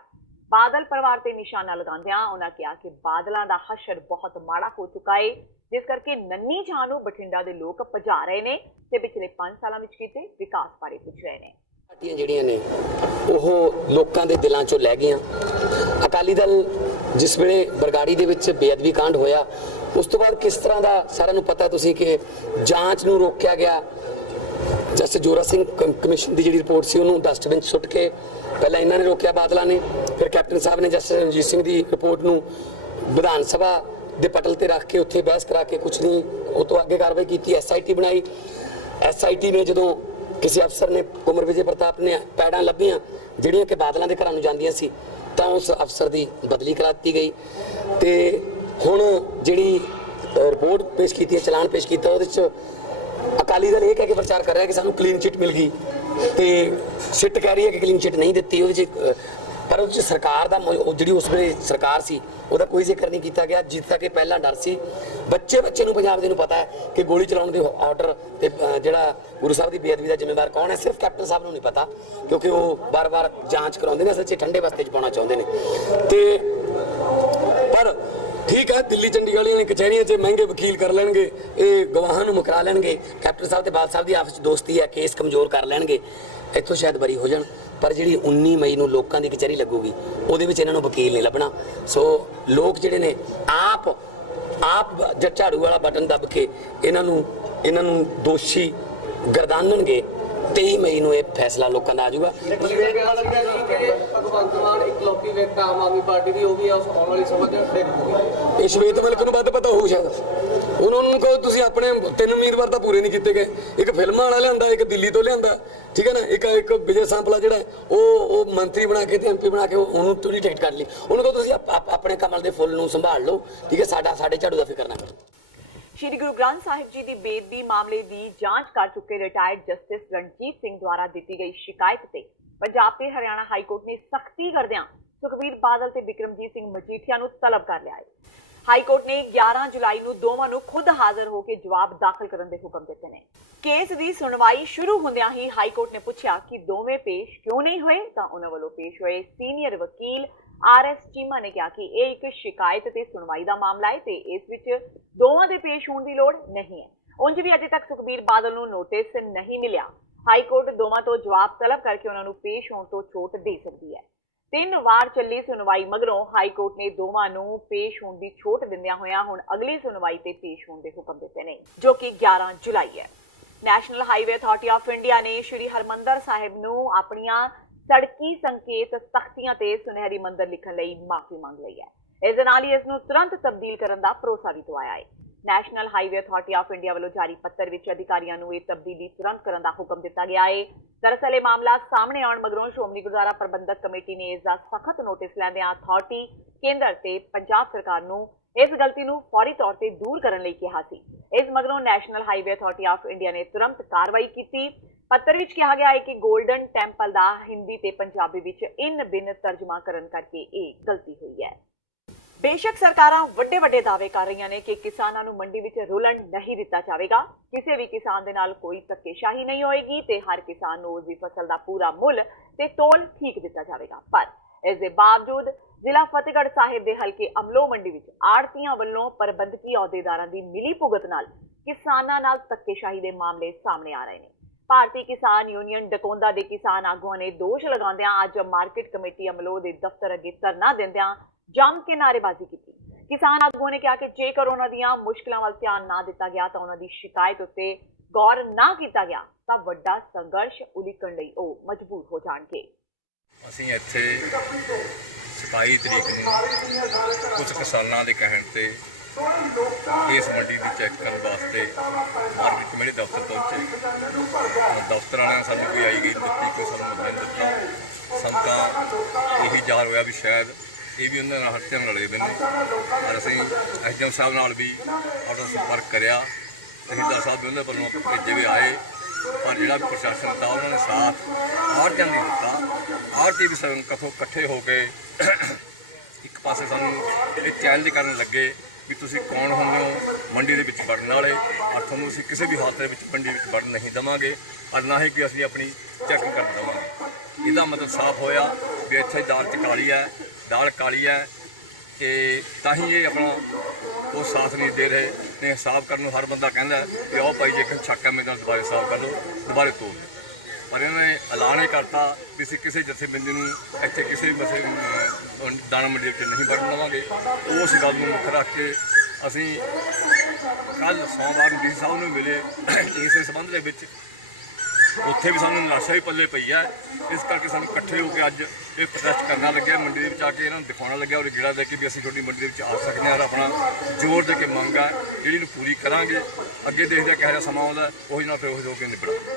ਬਾਦਲ ਪਰਿਵਾਰ ਤੇ ਨਿਸ਼ਾਨਾ ਲਗਾਉਂਦਿਆਂ ਉਹਨਾਂ ਕਿਹਾ ਕਿ ਬਾਦਲਾਂ ਦਾ ਹਸ਼ਰ ਬਹੁਤ ਮਾੜਾ ਹੋ ਚੁੱਕਾ ਏ, ਜਿਸ ਕਰਕੇ ਨੰਨੀ ਛਾਂ ਨੂੰ ਬਠਿੰਡਾ ਦੇ ਲੋਕ ਭਜਾ ਰਹੇ ਨੇ ਤੇ ਪਿਛਲੇ 5 ਸਾਲਾਂ ਵਿੱਚ ਕੀਤੇ ਵਿਕਾਸ ਬਾਰੇ ਪੁੱਛ ਰਹੇ ਨੇ। ਪਾਰਟੀਆਂ ਜਿਹੜੀਆਂ ਨੇ ਉਹ ਲੋਕਾਂ ਦੇ ਦਿਲਾਂ ਚੋਂ ਲੈ ਗਈਆਂ। ਅਕਾਲੀ ਦਲ ਜਿਸ ਵੇਲੇ ਬਰਗਾੜੀ ਦੇ ਵਿੱਚ ਬੇਅਦਬੀ ਕਾਂਡ ਹੋਇਆ, ਉਸ ਤੋਂ ਬਾਅਦ ਕਿਸ ਤਰ੍ਹਾਂ ਦਾ ਸਾਰਿਆਂ ਨੂੰ ਪਤਾ ਤੁਸੀਂ ਕਿ ਜਾਂਚ ਨੂੰ ਰੋਕਿਆ ਗਿਆ। ਜਸਟਿਸ ਜੋਰਾ ਸਿੰਘ ਕਮਿਸ਼ਨ ਦੀ ਜਿਹੜੀ ਰਿਪੋਰਟ ਸੀ ਉਹਨੂੰ ਡਸਟਬਿਨ 'ਚ ਸੁੱਟ ਕੇ ਪਹਿਲਾਂ ਇਹਨਾਂ ਨੇ ਰੋਕਿਆ ਬਾਦਲਾਂ ਨੇ, ਫਿਰ ਕੈਪਟਨ ਸਾਹਿਬ ਨੇ ਜਸਟਿਸ ਰਣਜੀਤ ਸਿੰਘ ਦੀ ਰਿਪੋਰਟ ਨੂੰ ਵਿਧਾਨ ਸਭਾ ਦੇ ਪਟਲ ਤੇ ਰੱਖ ਕੇ ਉੱਥੇ ਬਹਿਸ ਕਰਾ ਕੇ ਕੁਝ ਨਹੀਂ ਉਹ ਤੋਂ ਅੱਗੇ ਕਾਰਵਾਈ ਕੀਤੀ। SIT ਬਣਾਈ। SIT ਨੇ ਜਦੋਂ ਕਿਸੇ ਅਫਸਰ ਨੇ ਕੁਮਰ ਵਿਜੇ ਪ੍ਰਤਾਪ ਨੇ ਪੈੜਾਂ ਲੱਭੀਆਂ ਜਿਹੜੀਆਂ ਕਿ ਬਾਦਲਾਂ ਦੇ ਘਰਾਂ ਨੂੰ ਜਾਂਦੀਆਂ ਸੀ ਤਾਂ ਉਸ ਅਫਸਰ ਦੀ ਬਦਲੀ ਕਰਾ ਦਿੱਤੀ ਗਈ। ਤੇ ਹੁਣ ਜਿਹੜੀ ਰਿਪੋਰਟ ਪੇਸ਼ ਕੀਤੀ ਹੈ, ਚਲਾਨ ਪੇਸ਼ ਕੀਤਾ, ਉਹਦੇ 'ਚ ਅਕਾਲੀ ਦਲ ਇਹ ਕਹਿ ਕੇ ਪ੍ਰਚਾਰ ਕਰ ਰਿਹਾ ਕਿ ਸਾਨੂੰ ਕਲੀਨ ਚਿੱਟ ਮਿਲ ਗਈ ਤੇ ਸਿੱਟ ਕਹਿ ਰਹੀ ਹੈ ਕਿ ਕਲੀਨ ਚਿੱਟ ਨਹੀਂ ਦਿੱਤੀ ਉਹਦੇ 'ਚ। ਪਰ ਉਹਦੇ 'ਚ ਸਰਕਾਰ ਦਾ ਜਿਹੜੀ ਉਸ ਵੇਲੇ ਸਰਕਾਰ ਸੀ ਉਹਦਾ ਕੋਈ ਜ਼ਿਕਰ ਨਹੀਂ ਕੀਤਾ ਗਿਆ। ਜਿਸ ਤੱਕ ਕਿ ਪਹਿਲਾਂ ਡਰ ਸੀ ਬੱਚੇ ਨੂੰ ਪੰਜਾਬ ਦੇ ਨੂੰ ਪਤਾ ਹੈ ਕਿ ਗੋਲੀ ਚਲਾਉਣ ਦੇ ਆਰਡਰ ਤੇ ਜਿਹੜਾ ਗੁਰੂ ਸਾਹਿਬ ਦੀ ਬੇਅਦਬੀ ਦਾ ਜ਼ਿੰਮੇਵਾਰ ਕੌਣ ਹੈ, ਸਿਰਫ ਕੈਪਟਨ ਸਾਹਿਬ ਨੂੰ ਨਹੀਂ ਪਤਾ, ਕਿਉਂਕਿ ਉਹ ਵਾਰ-ਵਾਰ ਜਾਂਚ ਕਰਾਉਂਦੇ ਨੇ, ਅਸਲ 'ਚ ਠੰਡੇ ਬਸਤੇ 'ਚ ਪਾਉਣਾ ਚਾਹੁੰਦੇ ਨੇ। ਤੇ ਪਰ ਠੀਕ ਹੈ, ਦਿੱਲੀ ਚੰਡੀਗੜ੍ਹ ਵਾਲੀਆਂ ਕਚਹਿਰੀਆਂ 'ਚ ਮਹਿੰਗੇ ਵਕੀਲ ਕਰ ਲੈਣਗੇ, ਇਹ ਗਵਾਹਾਂ ਨੂੰ ਮੁਕਰਾ ਲੈਣਗੇ, ਕੈਪਟਨ ਸਾਹਿਬ ਤੇ ਬਾਦਲ ਸਾਹਿਬ ਦੀ ਆਪਸ 'ਚ ਦੋਸਤੀ ਹੈ, ਕੇਸ ਕਮਜ਼ੋਰ ਕਰ ਲੈਣਗੇ, ਇੱਥੋਂ ਸ਼ਾਇਦ ਬਰੀ ਹੋ ਜਾਣ। ਪਰ ਜਿਹੜੀ 19 ਮਈ ਨੂੰ ਲੋਕਾਂ ਦੀ ਕਚਹਿਰੀ ਲੱਗੂਗੀ ਉਹਦੇ ਵਿੱਚ ਇਹਨਾਂ ਨੂੰ ਵਕੀਲ ਨਹੀਂ ਲੱਭਣਾ। ਸੋ ਲੋਕ ਜਿਹੜੇ ਨੇ ਆਪ ਝਾੜੂ ਵਾਲਾ ਬਟਨ ਦੱਬ ਕੇ ਇਹਨਾਂ ਨੂੰ ਦੋਸ਼ੀ ਗਰਦਾਨਣਗੇ। 23 ਮਈ ਨੂੰ ਇਹ ਫੈਸਲਾ ਲੋਕਾਂ ਦਾ ਆ ਜਾਊਗਾ। ਭਗਵੰਤ ਮਾਨ ਇਕਲੌਤੀ ਵਿਅਕਤੀ ਆਮ ਆਦਮੀ ਪਾਰਟੀ ਦੀ, ਉਹ ਵੀ ਆਉਣ ਵਾਲੀ ਸਮਾਂ 'ਚ ਡਿੱਗ ਪਊਗੀ। ਇਹ ਸ਼ਵੇਤ ਮਲਿਕ ਨੂੰ ਵੱਧ ਪਤਾ ਹੋਊ ਸ਼ਾਇਦ। ਉਹਨਾਂ ਨੂੰ ਕਹੋ ਤੁਸੀਂ ਆਪਣੇ 3 ਉਮੀਦਵਾਰ ਤਾਂ ਪੂਰੇ ਨਹੀਂ ਕੀਤੇ ਗਏ। ਇੱਕ ਫਿਲਮਾਂ ਵਾਲਾ ਲਿਆਂਦਾ, ਇੱਕ ਦਿੱਲੀ ਤੋਂ ਲਿਆਂਦਾ, ਠੀਕ ਹੈ ਨਾ, ਇੱਕ ਵਿਜੇ ਸਾਂਪਲਾ ਜਿਹੜਾ ਉਹ ਮੰਤਰੀ ਬਣਾ ਕੇ ਤੇ MP ਬਣਾ ਕੇ ਉਹਨੂੰ ਤੁਸੀਂ ਟਿਕਟ ਕੱਢ ਲਈ। ਉਹਨੂੰ ਕਹੋ ਤੁਸੀਂ ਆਪਣੇ ਕਮਲ ਦੇ ਫੁੱਲ ਨੂੰ ਸੰਭਾਲ ਲਓ, ਠੀਕ ਹੈ, ਸਾਡੇ ਝਾੜੂ ਦਾ ਫਿਕਰ ਨਾ ਕਰੋ। ਸ਼੍ਰੀ ਗੁਰੂ ਗ੍ਰੰਥ ਸਾਹਿਬ ਜੀ ਦੀ ਬੇਅਦਬੀ ਮਾਮਲੇ ਦੀ ਜਾਂਚ ਕਰ ਚੁੱਕੇ ਰਿਟਾਇਰਡ ਜਸਟਿਸ ਰਣਜੀਤ ਸਿੰਘ ਦੁਆਰਾ ਦਿੱਤੀ ਗਈ ਸ਼ਿਕਾਇਤ ਤੇ ਪੰਜਾਬ ਤੇ ਹਰਿਆਣਾ ਹਾਈ ਕੋਰਟ ਨੇ ਸਖਤੀ ਕਰਦਿਆਂ ਸੁਖਬੀਰ ਬਾਦਲ ਤੇ ਬਿਕਰਮਜੀਤ ਸਿੰਘ ਮਜੀਠੀਆ ਨੂੰ ਤਲਬ ਕਰ ਲਿਆ ਹੈ। ਹਾਈ ਕੋਰਟ ਨੇ 11 ਜੁਲਾਈ ਨੂੰ ਦੋਵਾਂ ਨੂੰ ਖੁਦ ਹਾਜ਼ਰ ਹੋ ਕੇ ਜਵਾਬ ਦਾਖਲ ਕਰਨ ਦੇ ਹੁਕਮ ਦਿੱਤੇ ਨੇ। ਕੇਸ ਦੀ ਸੁਣਵਾਈ ਸ਼ੁਰੂ ਹੁੰਦਿਆਂ ਹੀ ਹਾਈ ਕੋਰਟ ਨੇ ਪੁੱਛਿਆ ਕਿ ਦੋਵੇਂ ਪੇਸ਼ ਕਿਉਂ ਨਹੀਂ ਹੋਏ ਤਾਂ ਉਹਨਾਂ ਵੱਲੋਂ ਪੇਸ਼ ਹੋਏ ਸੀਨੀਅਰ ਵਕੀਲ RS ਚੀਮਾ ਨੇ ਕਿਹਾ ਕਿ ਇਹ ਇੱਕ ਸ਼ਿਕਾਇਤ ਤੇ ਸੁਣਵਾਈ ਦਾ ਮਾਮਲਾ ਹੈ ਤੇ ਇਸ ਵਿੱਚ ਦੋਵਾਂ ਦੇ ਪੇਸ਼ ਹੋਣ ਦੀ ਲੋੜ ਨਹੀਂ ਹੈ। ਉਂਝ ਵੀ ਅਜੇ ਤੱਕ ਸੁਖਬੀਰ ਬਾਦਲ ਨੂੰ ਨੋਟਿਸ ਨਹੀਂ ਮਿਲਿਆ। ਹਾਈ ਕੋਰਟ ਦੋਵਾਂ ਤੋਂ ਜਵਾਬ ਤਲਬ ਕਰਕੇ ਉਹਨਾਂ ਨੂੰ ਪੇਸ਼ ਹੋਣ ਤੋਂ ਛੋਟ ਦੇ ਸਕਦੀ ਹੈ। 3 ਵਾਰ ਚੱਲੀ ਸੁਣਵਾਈ ਮਗਰੋਂ ਹਾਈ ਕੋਰਟ ਨੇ ਦੋਵਾਂ ਨੂੰ ਪੇਸ਼ ਹੋਣ ਦੀ ਛੋਟ ਦਿੰਦਿਆਂ ਹੋਇਆਂ ਹੁਣ ਅਗਲੀ ਸੁਣਵਾਈ ਤੇ ਪੇਸ਼ ਹੋਣ ਦੇ ਹੁਕਮ ਦਿੱਤੇ ਨੇ, ਜੋ ਕਿ 11 ਜੁਲਾਈ ਹੈ। National highway authority of India ਨੇ ਸ਼੍ਰੀ ਹਰਮੰਦਰ ਸਾਹਿਬ ਨੂੰ ਆਪਣੀਆਂ ਸੜਕੀ ਸੰਕੇਤ ਤਖਤੀਆਂ ਤੇ ਸੁਨਹਿਰੀ ਮੰਦਰ ਲਿਖਣ ਲਈ ਮਾਫੀ ਮੰਗ ਲਈ ਹੈ। ਇਸ ਦੇ ਨਾਲ ਹੀ ਇਸ ਨੂੰ ਤੁਰੰਤ ਤਬਦੀਲ ਕਰਨ ਦਾ ਭਰੋਸਾ ਵੀ ਦਵਾਇਆ ਹੈ। National highway authority of India ਵੱਲੋਂ ਜਾਰੀ ਪੱਤਰ ਵਿੱਚ ਅਧਿਕਾਰੀਆਂ ਨੂੰ ਇਹ ਤਬਦੀਲੀ ਤੁਰੰਤ ਕਰਨ ਦਾ ਹੁਕਮ ਦਿੱਤਾ ਗਿਆ ਹੈ। ਦਰਅਸਲ ਇਹ ਮਾਮਲਾ ਸਾਹਮਣੇ ਆਉਣ ਮਗਰੋਂ ਸ਼੍ਰੋਮਣੀ ਗੁਰਦੁਆਰਾ ਪ੍ਰਬੰਧਕ ਕਮੇਟੀ ਨੇ ਇਸ ਦਾ ਸਖਤ ਨੋਟਿਸ ਲੈਂਦਿਆਂ ਅਥਾਰਟੀ, ਕੇਂਦਰ ਤੇ ਪੰਜਾਬ ਸਰਕਾਰ ਨੂੰ ਇਸ ਗਲਤੀ ਨੂੰ ਫੌਰੀ ਤੌਰ ਤੇ ਦੂਰ ਕਰਨ ਲਈ ਕਿਹਾ ਸੀ। ਇਸ ਮਗਰੋਂ national highway authority of India ਨੇ ਤੁਰੰਤ ਕਾਰਵਾਈ ਕੀਤੀ। ਪੱਤਰ ਵਿੱਚ ਕਿਹਾ ਗਿਆ ਹੈ ਕਿ ਗੋਲਡਨ ਟੈਂਪਲ ਦਾ ਹਿੰਦੀ ਤੇ ਪੰਜਾਬੀ ਵਿੱਚ ਇਨ-ਬਿਨ ਤਰਜਮਾ ਕਰਨ ਕਰਕੇ ਇਹ ਗਲਤੀ ਹੋਈ ਹੈ। ਬੇਸ਼ੱਕ ਸਰਕਾਰਾਂ ਵੱਡੇ ਦਾਅਵੇ ਕਰ ਰਹੀਆਂ ਨੇ ਕਿ ਕਿਸਾਨਾਂ ਨੂੰ ਮੰਡੀ ਵਿੱਚ ਰੁਲਣ ਨਹੀਂ ਦਿੱਤਾ ਜਾਵੇਗਾ, ਕਿਸੇ ਵੀ ਕਿਸਾਨ ਦੇ ਨਾਲ ਕੋਈ ਧੱਕੇਸ਼ਾਹੀ ਨਹੀਂ ਹੋਏਗੀ ਤੇ ਹਰ ਕਿਸਾਨ ਨੂੰ ਉਸਦੀ ਫਸਲ ਦਾ ਪੂਰਾ ਮੁੱਲ ਤੇ ਤੋਲ ਠੀਕ ਦਿੱਤਾ ਜਾਵੇਗਾ, ਪਰ ਇਸ ਦੇ ਬਾਵਜੂਦ ਜ਼ਿਲ੍ਹਾ ਫਤਿਹਗੜ੍ਹ ਸਾਹਿਬ ਦੇ ਹਲਕੇ ਅਮਲੋ ਮੰਡੀ ਵਿੱਚ ਆੜ੍ਹਤੀਆਂ ਵੱਲੋਂ ਪ੍ਰਬੰਧਕੀ ਅਹੁਦੇਦਾਰਾਂ ਦੀ ਮਿਲੀ ਭੁਗਤ ਨਾਲ ਕਿਸਾਨਾਂ ਨਾਲ ਧੱਕੇਸ਼ਾਹੀ ਦੇ ਮਾਮਲੇ ਸਾਹਮਣੇ ਆ ਰਹੇ ਨੇ। ਭਾਰਤੀ ਕਿਸਾਨ ਯੂਨੀਅਨ ਡਕੌਂਦਾ ਦੇ ਕਿਸਾਨ ਆਗੂਆਂ ਨੇ ਦੋਸ਼ ਲਗਾਉਂਦਿਆਂ ਅੱਜ ਮਾਰਕੀਟ ਕਮੇਟੀ ਅਮਲੋ ਦੇ ਦਫ਼ਤਰ ਅੱਗੇ ਧਰਨਾ ਦਿੰਦਿਆਂ ਜੰਮ ਕੇ ਨਾਅਰੇਬਾਜ਼ੀ ਕੀਤੀ। ਕਿਸਾਨ ਆਗੂਆਂ ਨੇ ਕਿਹਾ ਕਿ ਜੇਕਰ ਉਹਨਾਂ ਦੀਆਂ ਮੁਸ਼ਕਲਾਂ ਵੱਲ ਧਿਆਨ ਨਾ ਦਿੱਤਾ ਗਿਆ ਤਾਂ ਉਹਨਾਂ ਦੀ ਸ਼ਿਕਾਇਤ ਉੱਤੇ ਗੌਰ ਨਾ ਕੀਤਾ ਗਿਆ ਤਾਂ ਵੱਡਾ ਸੰਘਰਸ਼ ਉਲੀਕਣ ਲਈ ਉਹ ਮਜਬੂਰ ਹੋ ਜਾਣਗੇ। ਅਸੀਂ ਇੱਥੇ 27 ਤਰੀਕ ਨੂੰ ਕੁਝ ਕਿਸਾਨਾਂ ਦੇ ਕਹਿਣ ਤੇ ਇਸ ਮੰਡੀ ਦੀ ਚੈੱਕ ਕਰਨ ਵਾਸਤੇ ਮਾਰਕੀਟ ਕਮੇਟੀ ਦਫ਼ਤਰ ਪਹੁੰਚੇ। ਦਫ਼ਤਰ ਵਾਲਿਆਂ ਸਾਨੂੰ ਕੋਈ ਆਈ ਗਈ ਦਿੱਤੀ, ਕੋਈ ਸਾਨੂੰ ਮੌਕਾ ਨਹੀਂ ਦਿੱਤਾ। ਸਾਨੂੰ ਤਾਂ ਇਹੀ ਜ਼ਾਹਰ ਹੋਇਆ ਵੀ ਸ਼ਾਇਦ ਇਹ ਵੀ ਉਹਨਾਂ ਨਾਲ ਹੱਥਾਂ ਨਾਲ ਰਲੇ ਨੇ। ਪਰ ਅਸੀਂ ਐਸਡੀਐਮ ਸਾਹਿਬ ਨਾਲ ਵੀ ਆਪਣਾ ਸੰਪਰਕ ਕਰਿਆ, ਤਹਿਸੀਲਦਾਰ ਸਾਹਿਬ ਵੀ ਉਹਨਾਂ ਵੱਲੋਂ ਭੇਜੇ ਵੀ ਆਏ, ਪਰ ਜਿਹੜਾ ਵੀ ਪ੍ਰਸ਼ਾਸਨ ਦਿੱਤਾ ਉਹਨਾਂ ਨੇ ਸਾਥ ਆੜ੍ਹਤੀਆਂ ਨਹੀਂ ਦਿੱਤਾ। ਆੜ੍ਹਤੀ ਵੀ ਸਾਨੂੰ ਇਕੱਠੇ ਹੋ ਕੇ ਇੱਕ ਪਾਸੇ ਸਾਨੂੰ ਇਹ ਚੈਲੰਜ ਕਰਨ ਲੱਗੇ ਵੀ ਤੁਸੀਂ ਕੌਣ ਹੁੰਦੇ ਹੋ ਮੰਡੀ ਦੇ ਵਿੱਚ ਵੜਨ ਵਾਲੇ, ਔਰ ਤੁਹਾਨੂੰ ਅਸੀਂ ਕਿਸੇ ਵੀ ਹਾਲਤ ਦੇ ਵਿੱਚ ਮੰਡੀ ਵਿੱਚ ਵੜਨ ਨਹੀਂ ਦੇਵਾਂਗੇ, ਔਰ ਨਾ ਹੀ ਕਿ ਅਸੀਂ ਆਪਣੀ ਚੈਕਿੰਗ ਕਰ ਦੇਵਾਂਗੇ। ਇਹਦਾ ਮਤਲਬ ਸਾਫ਼ ਹੋਇਆ ਵੀ ਇੱਥੇ ਦਾਲ ਕਾਲੀ ਹੈ, ਦਾਲ ਕਾਲੀ ਹੈ ਤੇ ਤਾਂ ਹੀ ਇਹ ਆਪਣਾ ਉਹ ਸਾਥ ਨਹੀਂ ਦੇ ਰਹੇ ਨੇ। ਸਾਫ਼ ਕਰਨ ਨੂੰ ਹਰ ਬੰਦਾ ਕਹਿੰਦਾ ਕਿ ਆਓ ਭਾਈ ਜੇਕਰ ਸ਼ੱਕ ਹੈ ਮੇਰੇ ਨਾਲ ਦੁਬਾਰੇ ਸਾਫ਼ ਕਰ ਲਓ, ਦੁਬਾਰੇ ਤੋੜ ਲਓ, ਪਰ ਇਹਨਾਂ ਨੇ ਐਲਾਨ ਇਹ ਕਰਤਾ ਵੀ ਅਸੀਂ ਕਿਸੇ ਜਥੇਬੰਦੀ ਨੂੰ ਇੱਥੇ ਕਿਸੇ ਵੀ ਦਾਣਾ ਮੰਡੀ ਵਿੱਚ ਨਹੀਂ ਵੜਨ ਦੇਵਾਂਗੇ। ਉਸ ਗੱਲ ਨੂੰ ਮੁੱਖ ਰੱਖ ਕੇ ਅਸੀਂ ਕੱਲ੍ਹ ਸੋਮਵਾਰ ਨੂੰ ਡੀ ਸਾਹਿਬ ਨੂੰ ਮਿਲੇ ਇਸੇ ਸੰਬੰਧ ਦੇ ਵਿੱਚ। ਉੱਥੇ ਵੀ ਸਾਨੂੰ ਨਿਰਾਸ਼ਾ ਹੀ ਪੱਲੇ ਪਈ ਹੈ। ਇਸ ਕਰਕੇ ਸਾਨੂੰ ਇਕੱਠੇ ਹੋ ਕੇ ਅੱਜ ਇਹ ਪ੍ਰੋਟੈਸਟ ਕਰਨਾ ਲੱਗਿਆ, ਮੰਡੀ ਦੇ ਵਿੱਚ ਆ ਕੇ ਇਹਨਾਂ ਨੂੰ ਦਿਖਾਉਣਾ ਲੱਗਿਆ ਔਰ ਗੇੜਾ ਦੇ ਕੇ ਵੀ ਅਸੀਂ ਤੁਹਾਡੀ ਮੰਡੀ ਦੇ ਵਿੱਚ ਆ ਸਕਦੇ ਹਾਂ ਔਰ ਆਪਣਾ ਜ਼ੋਰ ਦੇ ਕੇ ਮੰਗ ਹੈ ਜਿਹੜੀ ਨੂੰ ਪੂਰੀ ਕਰਾਂਗੇ। ਅੱਗੇ ਦੇਖਦੇ ਕਿਹੋ ਜਿਹਾ ਸਮਾਂ ਆਉਂਦਾ, ਉਹੀ ਨਾਲ ਫਿਰ ਉਹੀ ਹੋ ਕੇ ਨਿਬੜਾਂਗੇ।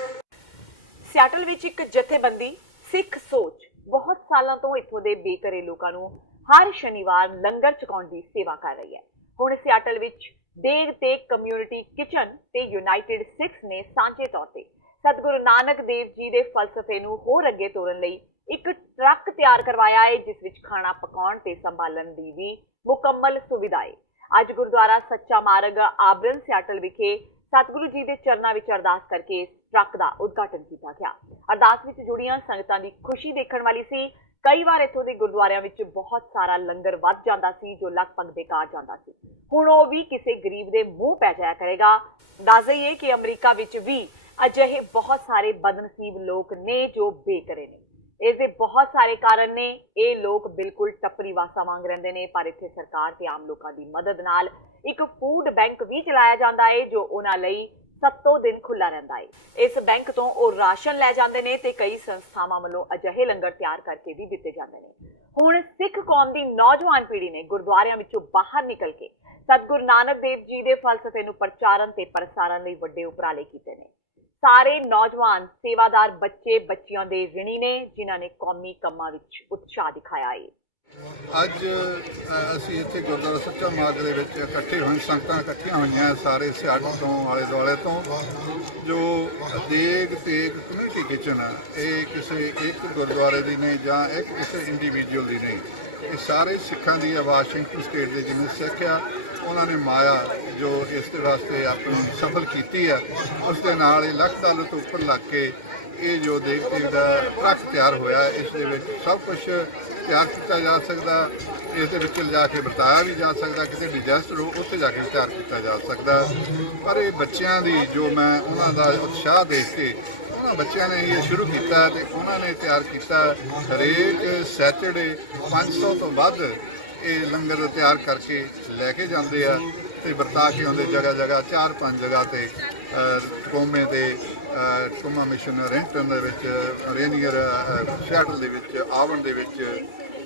ਸਿਆਟਲ ਵਿੱਚ ਇੱਕ ਜਥੇਬੰਦੀ ਸਿੱਖ ਸੋਚ ਬਹੁਤ ਸਾਲਾਂ ਤੋਂ ਇੱਥੋਂ ਦੇ ਬੇਘਰੇ ਲੋਕਾਂ ਨੂੰ ਹਰ ਸ਼ਨੀਵਾਰ ਲੰਗਰ ਛਕਾਉਣ ਦੀ ਸੇਵਾ ਕਰ ਰਹੀ ਹੈ। ਹੁਣ ਸਿਆਟਲ ਵਿੱਚ ਦੇਗ ਤੇ ਕਮਿਊਨਿਟੀ ਕਿਚਨ ਤੇ ਯੂਨਾਈਟਿਡ ਸਿੱਖਸ ਨੇ ਸਾਂਝੇ ਤੌਰ ਤੇ ਸਤਿਗੁਰੂ ਨਾਨਕ ਦੇਵ ਜੀ ਦੇ ਫਲਸਫੇ ਨੂੰ ਹੋਰ ਅੱਗੇ ਤੋਰਨ ਲਈ ਇੱਕ ਟਰੱਕ ਤਿਆਰ ਕਰਵਾਇਆ ਹੈ, ਜਿਸ ਵਿੱਚ ਖਾਣਾ ਪਕਾਉਣ ਤੇ ਸੰਭਾਲਣ ਦੀ ਵੀ ਮੁਕੰਮਲ ਸੁਵਿਧਾ ਹੈ। ਅੱਜ ਗੁਰਦੁਆਰਾ ਸੱਚਾ ਮਾਰਗ ਆਬਰਨ ਸਿਆਟਲ ਵਿਖੇ ਸਤਿਗੁਰੂ ਜੀ ਦੇ ਚਰਨਾਂ ਵਿੱਚ ਅਰਦਾਸ ਕਰਕੇ ਇਸ ਟਰੱਕ ਦਾ ਉਦਘਾਟਨ ਕੀਤਾ ਗਿਆ। ਅਰਦਾਸ ਵਿੱਚ ਜੁੜੀਆਂ ਸੰਗਤਾਂ ਦੀ ਖੁਸ਼ੀ ਦੇਖਣ ਵਾਲੀ ਸੀ। ਕਈ ਵਾਰ ਇੱਥੋਂ ਦੇ ਗੁਰਦੁਆਰਿਆਂ ਵਿੱਚ ਬਹੁਤ ਸਾਰਾ ਲੰਗਰ ਵੱਧ ਜਾਂਦਾ ਸੀ ਜੋ ਲਗਭਗ ਬੇਕਾਰ ਜਾਂਦਾ ਸੀ। ਹੁਣ ਉਹ ਵੀ ਕਿਸੇ ਗਰੀਬ ਦੇ ਮੂੰਹ ਪੈ ਜਾਇਆ ਕਰੇਗਾ। ਦੱਸ ਦਈਏ ਕਿ ਅਮਰੀਕਾ ਵਿੱਚ ਵੀ ਅਜਿਹੇ ਬਹੁਤ ਸਾਰੇ ਬਦਨਸੀਬ ਲੋਕ ਨੇ ਜੋ ਬੇਘਰੇ ਨੇ। ਇਸ ਦੇ ਬਹੁਤ ਸਾਰੇ ਕਾਰਨ ਨੇ। ਇਹ ਲੋਕ ਬਿਲਕੁਲ ਟੱਪਰੀ ਵਾਸਾ ਵਾਂਗ ਰਹਿੰਦੇ ਨੇ, ਪਰ ਇੱਥੇ ਸਰਕਾਰ ਤੇ ਆਮ ਲੋਕਾਂ ਦੀ ਮਦਦ ਨਾਲ ਇੱਕ ਫੂਡ ਬੈਂਕ ਵੀ ਚਲਾਇਆ ਜਾਂਦਾ ਹੈ ਜੋ ਉਹਨਾਂ ਲਈ 7 ਦਿਨ ਖੁੱਲਾ ਰਹਿੰਦਾ ਹੈ। ਇਸ ਬੈਂਕ ਤੋਂ ਉਹ ਰਾਸ਼ਨ ਲੈ ਜਾਂਦੇ ਨੇ ਤੇ ਕਈ ਸੰਸਥਾਵਾਂ ਵੱਲੋਂ ਅਜਿਹੇ ਲੰਗਰ ਤਿਆਰ ਕਰਕੇ ਵੀ ਦਿੱਤੇ ਜਾਂਦੇ ਨੇ। ਹੁਣ ਸਿੱਖ ਕੌਮ ਦੀ ਨੌਜਵਾਨ ਪੀੜ੍ਹੀ ਨੇ ਗੁਰਦੁਆਰਿਆਂ ਵਿੱਚੋਂ ਬਾਹਰ ਨਿਕਲ ਕੇ ਸਤਿਗੁਰੂ ਨਾਨਕ ਦੇਵ ਜੀ ਦੇ ਫਲਸਫੇ ਨੂੰ ਪ੍ਰਚਾਰਨ ਤੇ ਪ੍ਰਸਾਰਨ ਲਈ ਵੱਡੇ ਉਪਰਾਲੇ ਕੀਤੇ ਨੇ। ਸਾਰੇ ਨੌਜਵਾਨ ਸੇਵਾਦਾਰ ਬੱਚੇ ਬੱਚੀਆਂ ਦੇ ਰਿਣੀ ਨੇ ਜਿਨ੍ਹਾਂ ਨੇ ਕੌਮੀ ਕੰਮਾਂ ਵਿੱਚ ਉਤਸ਼ਾਹ ਦਿਖਾਇਆ ਹੈ। ਅੱਜ ਅਸੀਂ ਇੱਥੇ ਗੁਰਦੁਆਰਾ ਸੱਚਾ ਮਾਰਗ ਦੇ ਵਿੱਚ ਇਕੱਠੇ ਹੋਏ ਸੰਗਤਾਂ ਇਕੱਠੀਆਂ ਹੋਈਆਂ ਸਾਰੇ ਸਿਆਟਲ ਤੋਂ ਆਲੇ ਦੁਆਲੇ ਤੋਂ ਜੋ ਦੇਗ ਤੇਗ ਕਮਿਊਨਿਟੀ ਕਿਚਨ ਇਹ ਕਿਸੇ ਇੱਕ ਗੁਰਦੁਆਰੇ ਦੀ ਨਹੀਂ ਜਾਂ ਇੱਕ ਕਿਸੇ ਇੰਡੀਵਿਜੂਅਲ ਦੀ ਨਹੀਂ, ਇਹ ਸਾਰੇ ਸਿੱਖਾਂ ਦੀ ਆ। ਵਾਸ਼ਿੰਗਟਨ ਸਟੇਟ ਦੇ ਜਿੰਨੇ ਸਿੱਖ ਆ ਉਹਨਾਂ ਨੇ ਮਾਇਆ ਜੋ ਇਸ ਦੇ ਵਾਸਤੇ ਆਪਣੀ ਸਫਲ ਕੀਤੀ ਆ, ਉਸ ਦੇ ਨਾਲ ਇਹ ਲੱਖ ਡਾਲਰ ਤੋਂ ਉੱਪਰ ਲੱਗ ਕੇ ਇਹ ਜੋ ਦੇਗ ਤੇਗ ਦਾ ਟਰੱਕ ਤਿਆਰ ਹੋਇਆ, ਇਸ ਦੇ ਵਿੱਚ ਸਭ ਕੁਝ ਤਿਆਰ ਕੀਤਾ ਜਾ ਸਕਦਾ, ਇਸ ਦੇ ਵਿੱਚ ਲਿਜਾ ਕੇ ਵਰਤਾਇਆ ਵੀ ਜਾ ਸਕਦਾ, ਕਿਤੇ ਡਿਜ਼ਾਸਟਰ ਹੋ ਉੱਥੇ ਜਾ ਕੇ ਤਿਆਰ ਕੀਤਾ ਜਾ ਸਕਦਾ। ਪਰ ਇਹ ਬੱਚਿਆਂ ਦੀ ਜੋ ਮੈਂ ਉਹਨਾਂ ਦਾ ਉਤਸ਼ਾਹ ਦੇਖ ਕੇ ਉਹਨਾਂ ਬੱਚਿਆਂ ਨੇ ਇਹ ਸ਼ੁਰੂ ਕੀਤਾ ਤੇ ਉਹਨਾਂ ਨੇ ਤਿਆਰ ਕੀਤਾ। ਹਰੇਕ ਸੈਟਰਡੇ 500 ਤੋਂ ਵੱਧ ਇਹ ਲੰਗਰ ਤਿਆਰ ਕਰਕੇ ਲੈ ਕੇ ਜਾਂਦੇ ਆ ਤੇ ਵਰਤਾ ਕੇ ਆਉਂਦੇ ਜਗ੍ਹਾ ਜਗ੍ਹਾ 4-5 ਜਗ੍ਹਾ ਤੇ ਟਕੋਮੇ ਤੇ ਟਕੋਮਾ ਮਿਸ਼ਨ ਰੈਂਟਨ ਦੇ ਵਿੱਚ, ਰੇਨੀਅਰ ਸਿਆਟਲ ਦੇ ਵਿੱਚ, ਆਵਨ ਦੇ ਵਿੱਚ।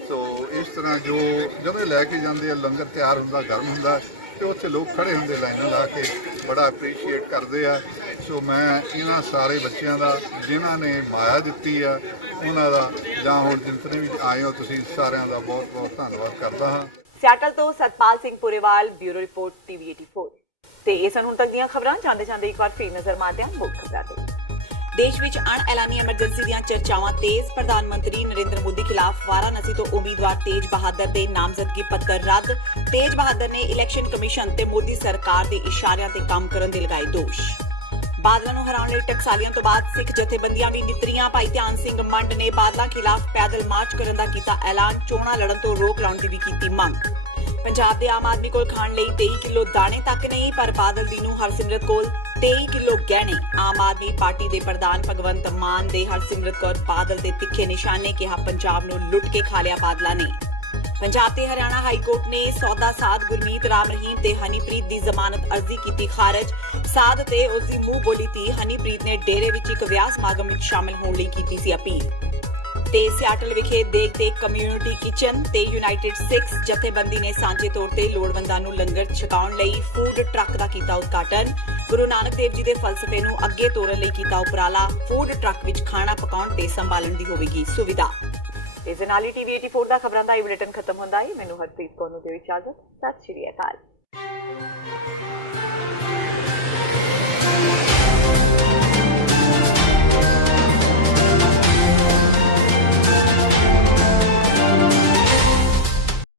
ਸੋ ਇਸ ਤਰ੍ਹਾਂ ਜੋ ਜਦੋਂ ਲੈ ਕੇ ਜਾਂਦੇ ਆ ਲੰਗਰ ਤਿਆਰ ਹੁੰਦਾ, ਗਰਮ ਹੁੰਦਾ ਤੇ ਉੱਥੇ ਲੋਕ ਖੜੇ ਹੁੰਦੇ ਲਾਈਨਾਂ ਲਾ ਕੇ ਬੜਾ ਅਪਰੀਸ਼ੀਏਟ ਕਰਦੇ ਆ। ਸੋ ਮੈਂ ਇਹਨਾਂ ਸਾਰੇ ਬੱਚਿਆਂ ਦਾ ਜਿਨ੍ਹਾਂ ਨੇ ਮਾਇਆ ਦਿੱਤੀ ਆ ਉਹਨਾਂ ਦਾ ਜਾਂ ਹੁਣ ਜਿੰਨੇ ਵੀ ਆਏ ਹੋ ਤੁਸੀਂ ਸਾਰਿਆਂ ਦਾ ਬਹੁਤ ਬਹੁਤ ਧੰਨਵਾਦ ਕਰਦਾ ਹਾਂ। ਸਿਆਟਲ ਤੋਂ Satpal Singh Purewal, bureau report TV 84। ਤੇ ਇਹ ਸਨ ਹੁਣ ਤੱਕ ਦੀਆਂ ਖਬਰਾਂ। ਜਾਂਦੇ ਇੱਕ ਵਾਰ ਫਿਰ ਨਜ਼ਰ ਮਾਰਦੇ ਹਾਂ ਮੁੱਖ ਖਬਰਾਂ ਤੇ। ਦੇਸ਼ ਵਿੱਚ ਅਣਐਲਾਨੀ ਐਮਰਜੈਂਸੀ ਦੀਆਂ ਚਰਚਾਵਾਂ ਤੇਜ਼। ਪ੍ਰਧਾਨ ਮੰਤਰੀ ਨਰਿੰਦਰ ਮੋਦੀ ਖਿਲਾਫ ਵਾਰਾਣਸੀ ਤੋਂ ਉਮੀਦਵਾਰ ਤੇਜ ਬਹਾਦਰ ਦੇ ਨਾਮਜ਼ਦਗੀ ਪੱਤਰ ਰੱਦ। ਤੇਜ ਬਹਾਦਰ ਨੇ ਇਲੈਕਸ਼ਨ ਕਮਿਸ਼ਨ ਤੇ ਮੋਦੀ ਸਰਕਾਰ ਦੇ ਇਸ਼ਾਰਿਆਂ ਤੇ ਕੰਮ ਕਰਨ ਦੇ ਲਗਾਏ ਦੋਸ਼। ਬਾਦਲਾਂ ਨੂੰ ਹਰਾਉਣ ਲਈ ਟਕਸਾਲੀਆਂ ਤੋਂ ਬਾਅਦ ਸਿੱਖ ਜਥੇਬੰਦੀਆਂ ਵੀ ਨਿਤਰੀਆਂ। ਭਾਈ ਧਿਆਨ ਸਿੰਘ ਮੰਡ ਨੇ ਬਾਦਲਾਂ ਖਿਲਾਫ ਪੈਦਲ ਮਾਰਚ ਕਰਨ ਦਾ ਕੀਤਾ ਐਲਾਨ। ਚੋਣਾਂ ਲੜਨ ਤੋਂ ਰੋਕ ਲਾਉਣ ਦੀ ਵੀ ਕੀਤੀ ਮੰਗ। ਪੰਜਾਬ ਦੇ ਆਮ ਆਦਮੀ ਕੋਲ ਖਾਣ ਲਈ 23 ਕਿਲੋ ਦਾਣੇ ਤੱਕ ਨਹੀਂ, ਪਰ ਬਾਦਲ ਦੀ ਨੂੰ ਹਰਸਿਮਰਤ ਕੋਲ 23 ਕਿਲੋ ਗਹਿਣੇ। ਆਮ ਆਦਮੀ ਪਾਰਟੀ ਦੇ ਪ੍ਰਧਾਨ ਭਗਵੰਤ ਮਾਨ ਦੇ ਹਰਸਿਮਰਤ ਕੌਰ ਬਾਦਲ ਦੇ ਤਿੱਖੇ ਨਿਸ਼ਾਨੇ। ਕਿਹਾ ਪੰਜਾਬ ਨੂੰ ਲੁੱਟ ਕੇ ਖਾ ਲਿਆ ਬਾਦਲਾਂ ਨੇ। ਪੰਜਾਬ ਤੇ ਹਰਿਆਣਾ ਹਾਈ ਕੋਰਟ ਨੇ ਸੌਦਾ ਸਾਧ ਗੁਰਮੀਤ ਰਾਮ ਰਹੀਮ ਤੇ ਹਨੀਪ੍ਰੀਤ ਦੀ ਜ਼ਮਾਨਤ ਅਰਜ਼ੀ ਕੀਤੀ ਖਾਰਜ। ਸਾਧ ਤੇ ਉਸ ਦੀ ਮੂੰਹ ਬੋਲੀ ਧੀ ਹਨੀਪ੍ਰੀਤ ਨੇ ਡੇਰੇ ਵਿੱਚ ਇੱਕ ਵਿਆਹ ਸਮਾਗਮ ਵਿੱਚ ਸ਼ਾਮਲ ਹੋਣ ਲਈ ਕੀਤੀ ਸੀ ਅਪੀਲ। ਤੇ ਸਿਆਟਲ ਵਿਖੇ ਦੇਗ ਤੇ ਕਮਿਊਨਿਟੀ ਕਿਚਨ ਤੇ ਯੂਨਾਈਟਿਡ ਸਿੱਖ ਜਥੇਬੰਦੀ ਨੇ ਸਾਂਝੇ ਤੌਰ ਤੇ ਲੋੜਵੰਦਾਂ ਨੂੰ ਲੰਗਰ ਛਕਾਉਣ ਲਈ ਫੂਡ ਟਰੱਕ ਦਾ ਕੀਤਾ ਉਦਘਾਟਨ। ਗੁਰੂ ਨਾਨਕ ਦੇਵ ਜੀ ਦੇ ਫਲਸਫੇ ਨੂੰ ਅੱਗੇ ਤੋਰਨ ਲਈ ਕੀਤਾ ਉਪਰਾਲਾ। ਫੂਡ ਟਰੱਕ ਵਿੱਚ ਖਾਣਾ ਪਕਾਉਣ ਤੇ ਸੰਭਾਲਣ ਦੀ ਹੋਵੇਗੀ ਸੁਵਿਧਾ। ਇਸ ਦੇ ਨਾਲ ਹੀ TV 84 ਦਾ ਖਬਰਾਂ ਦਾ ਇਹ ਬੁਲੇਟਿਨ ਖਤਮ ਹੁੰਦਾ ਹੈ। ਮੈਨੂੰ ਹਰਪ੍ਰੀਤ ਕੌਰ ਨੂੰ ਦਿਓ ਇਜਾਜ਼ਤ। ਸਤਿ ਸ਼੍ਰੀ ਅਕਾਲ।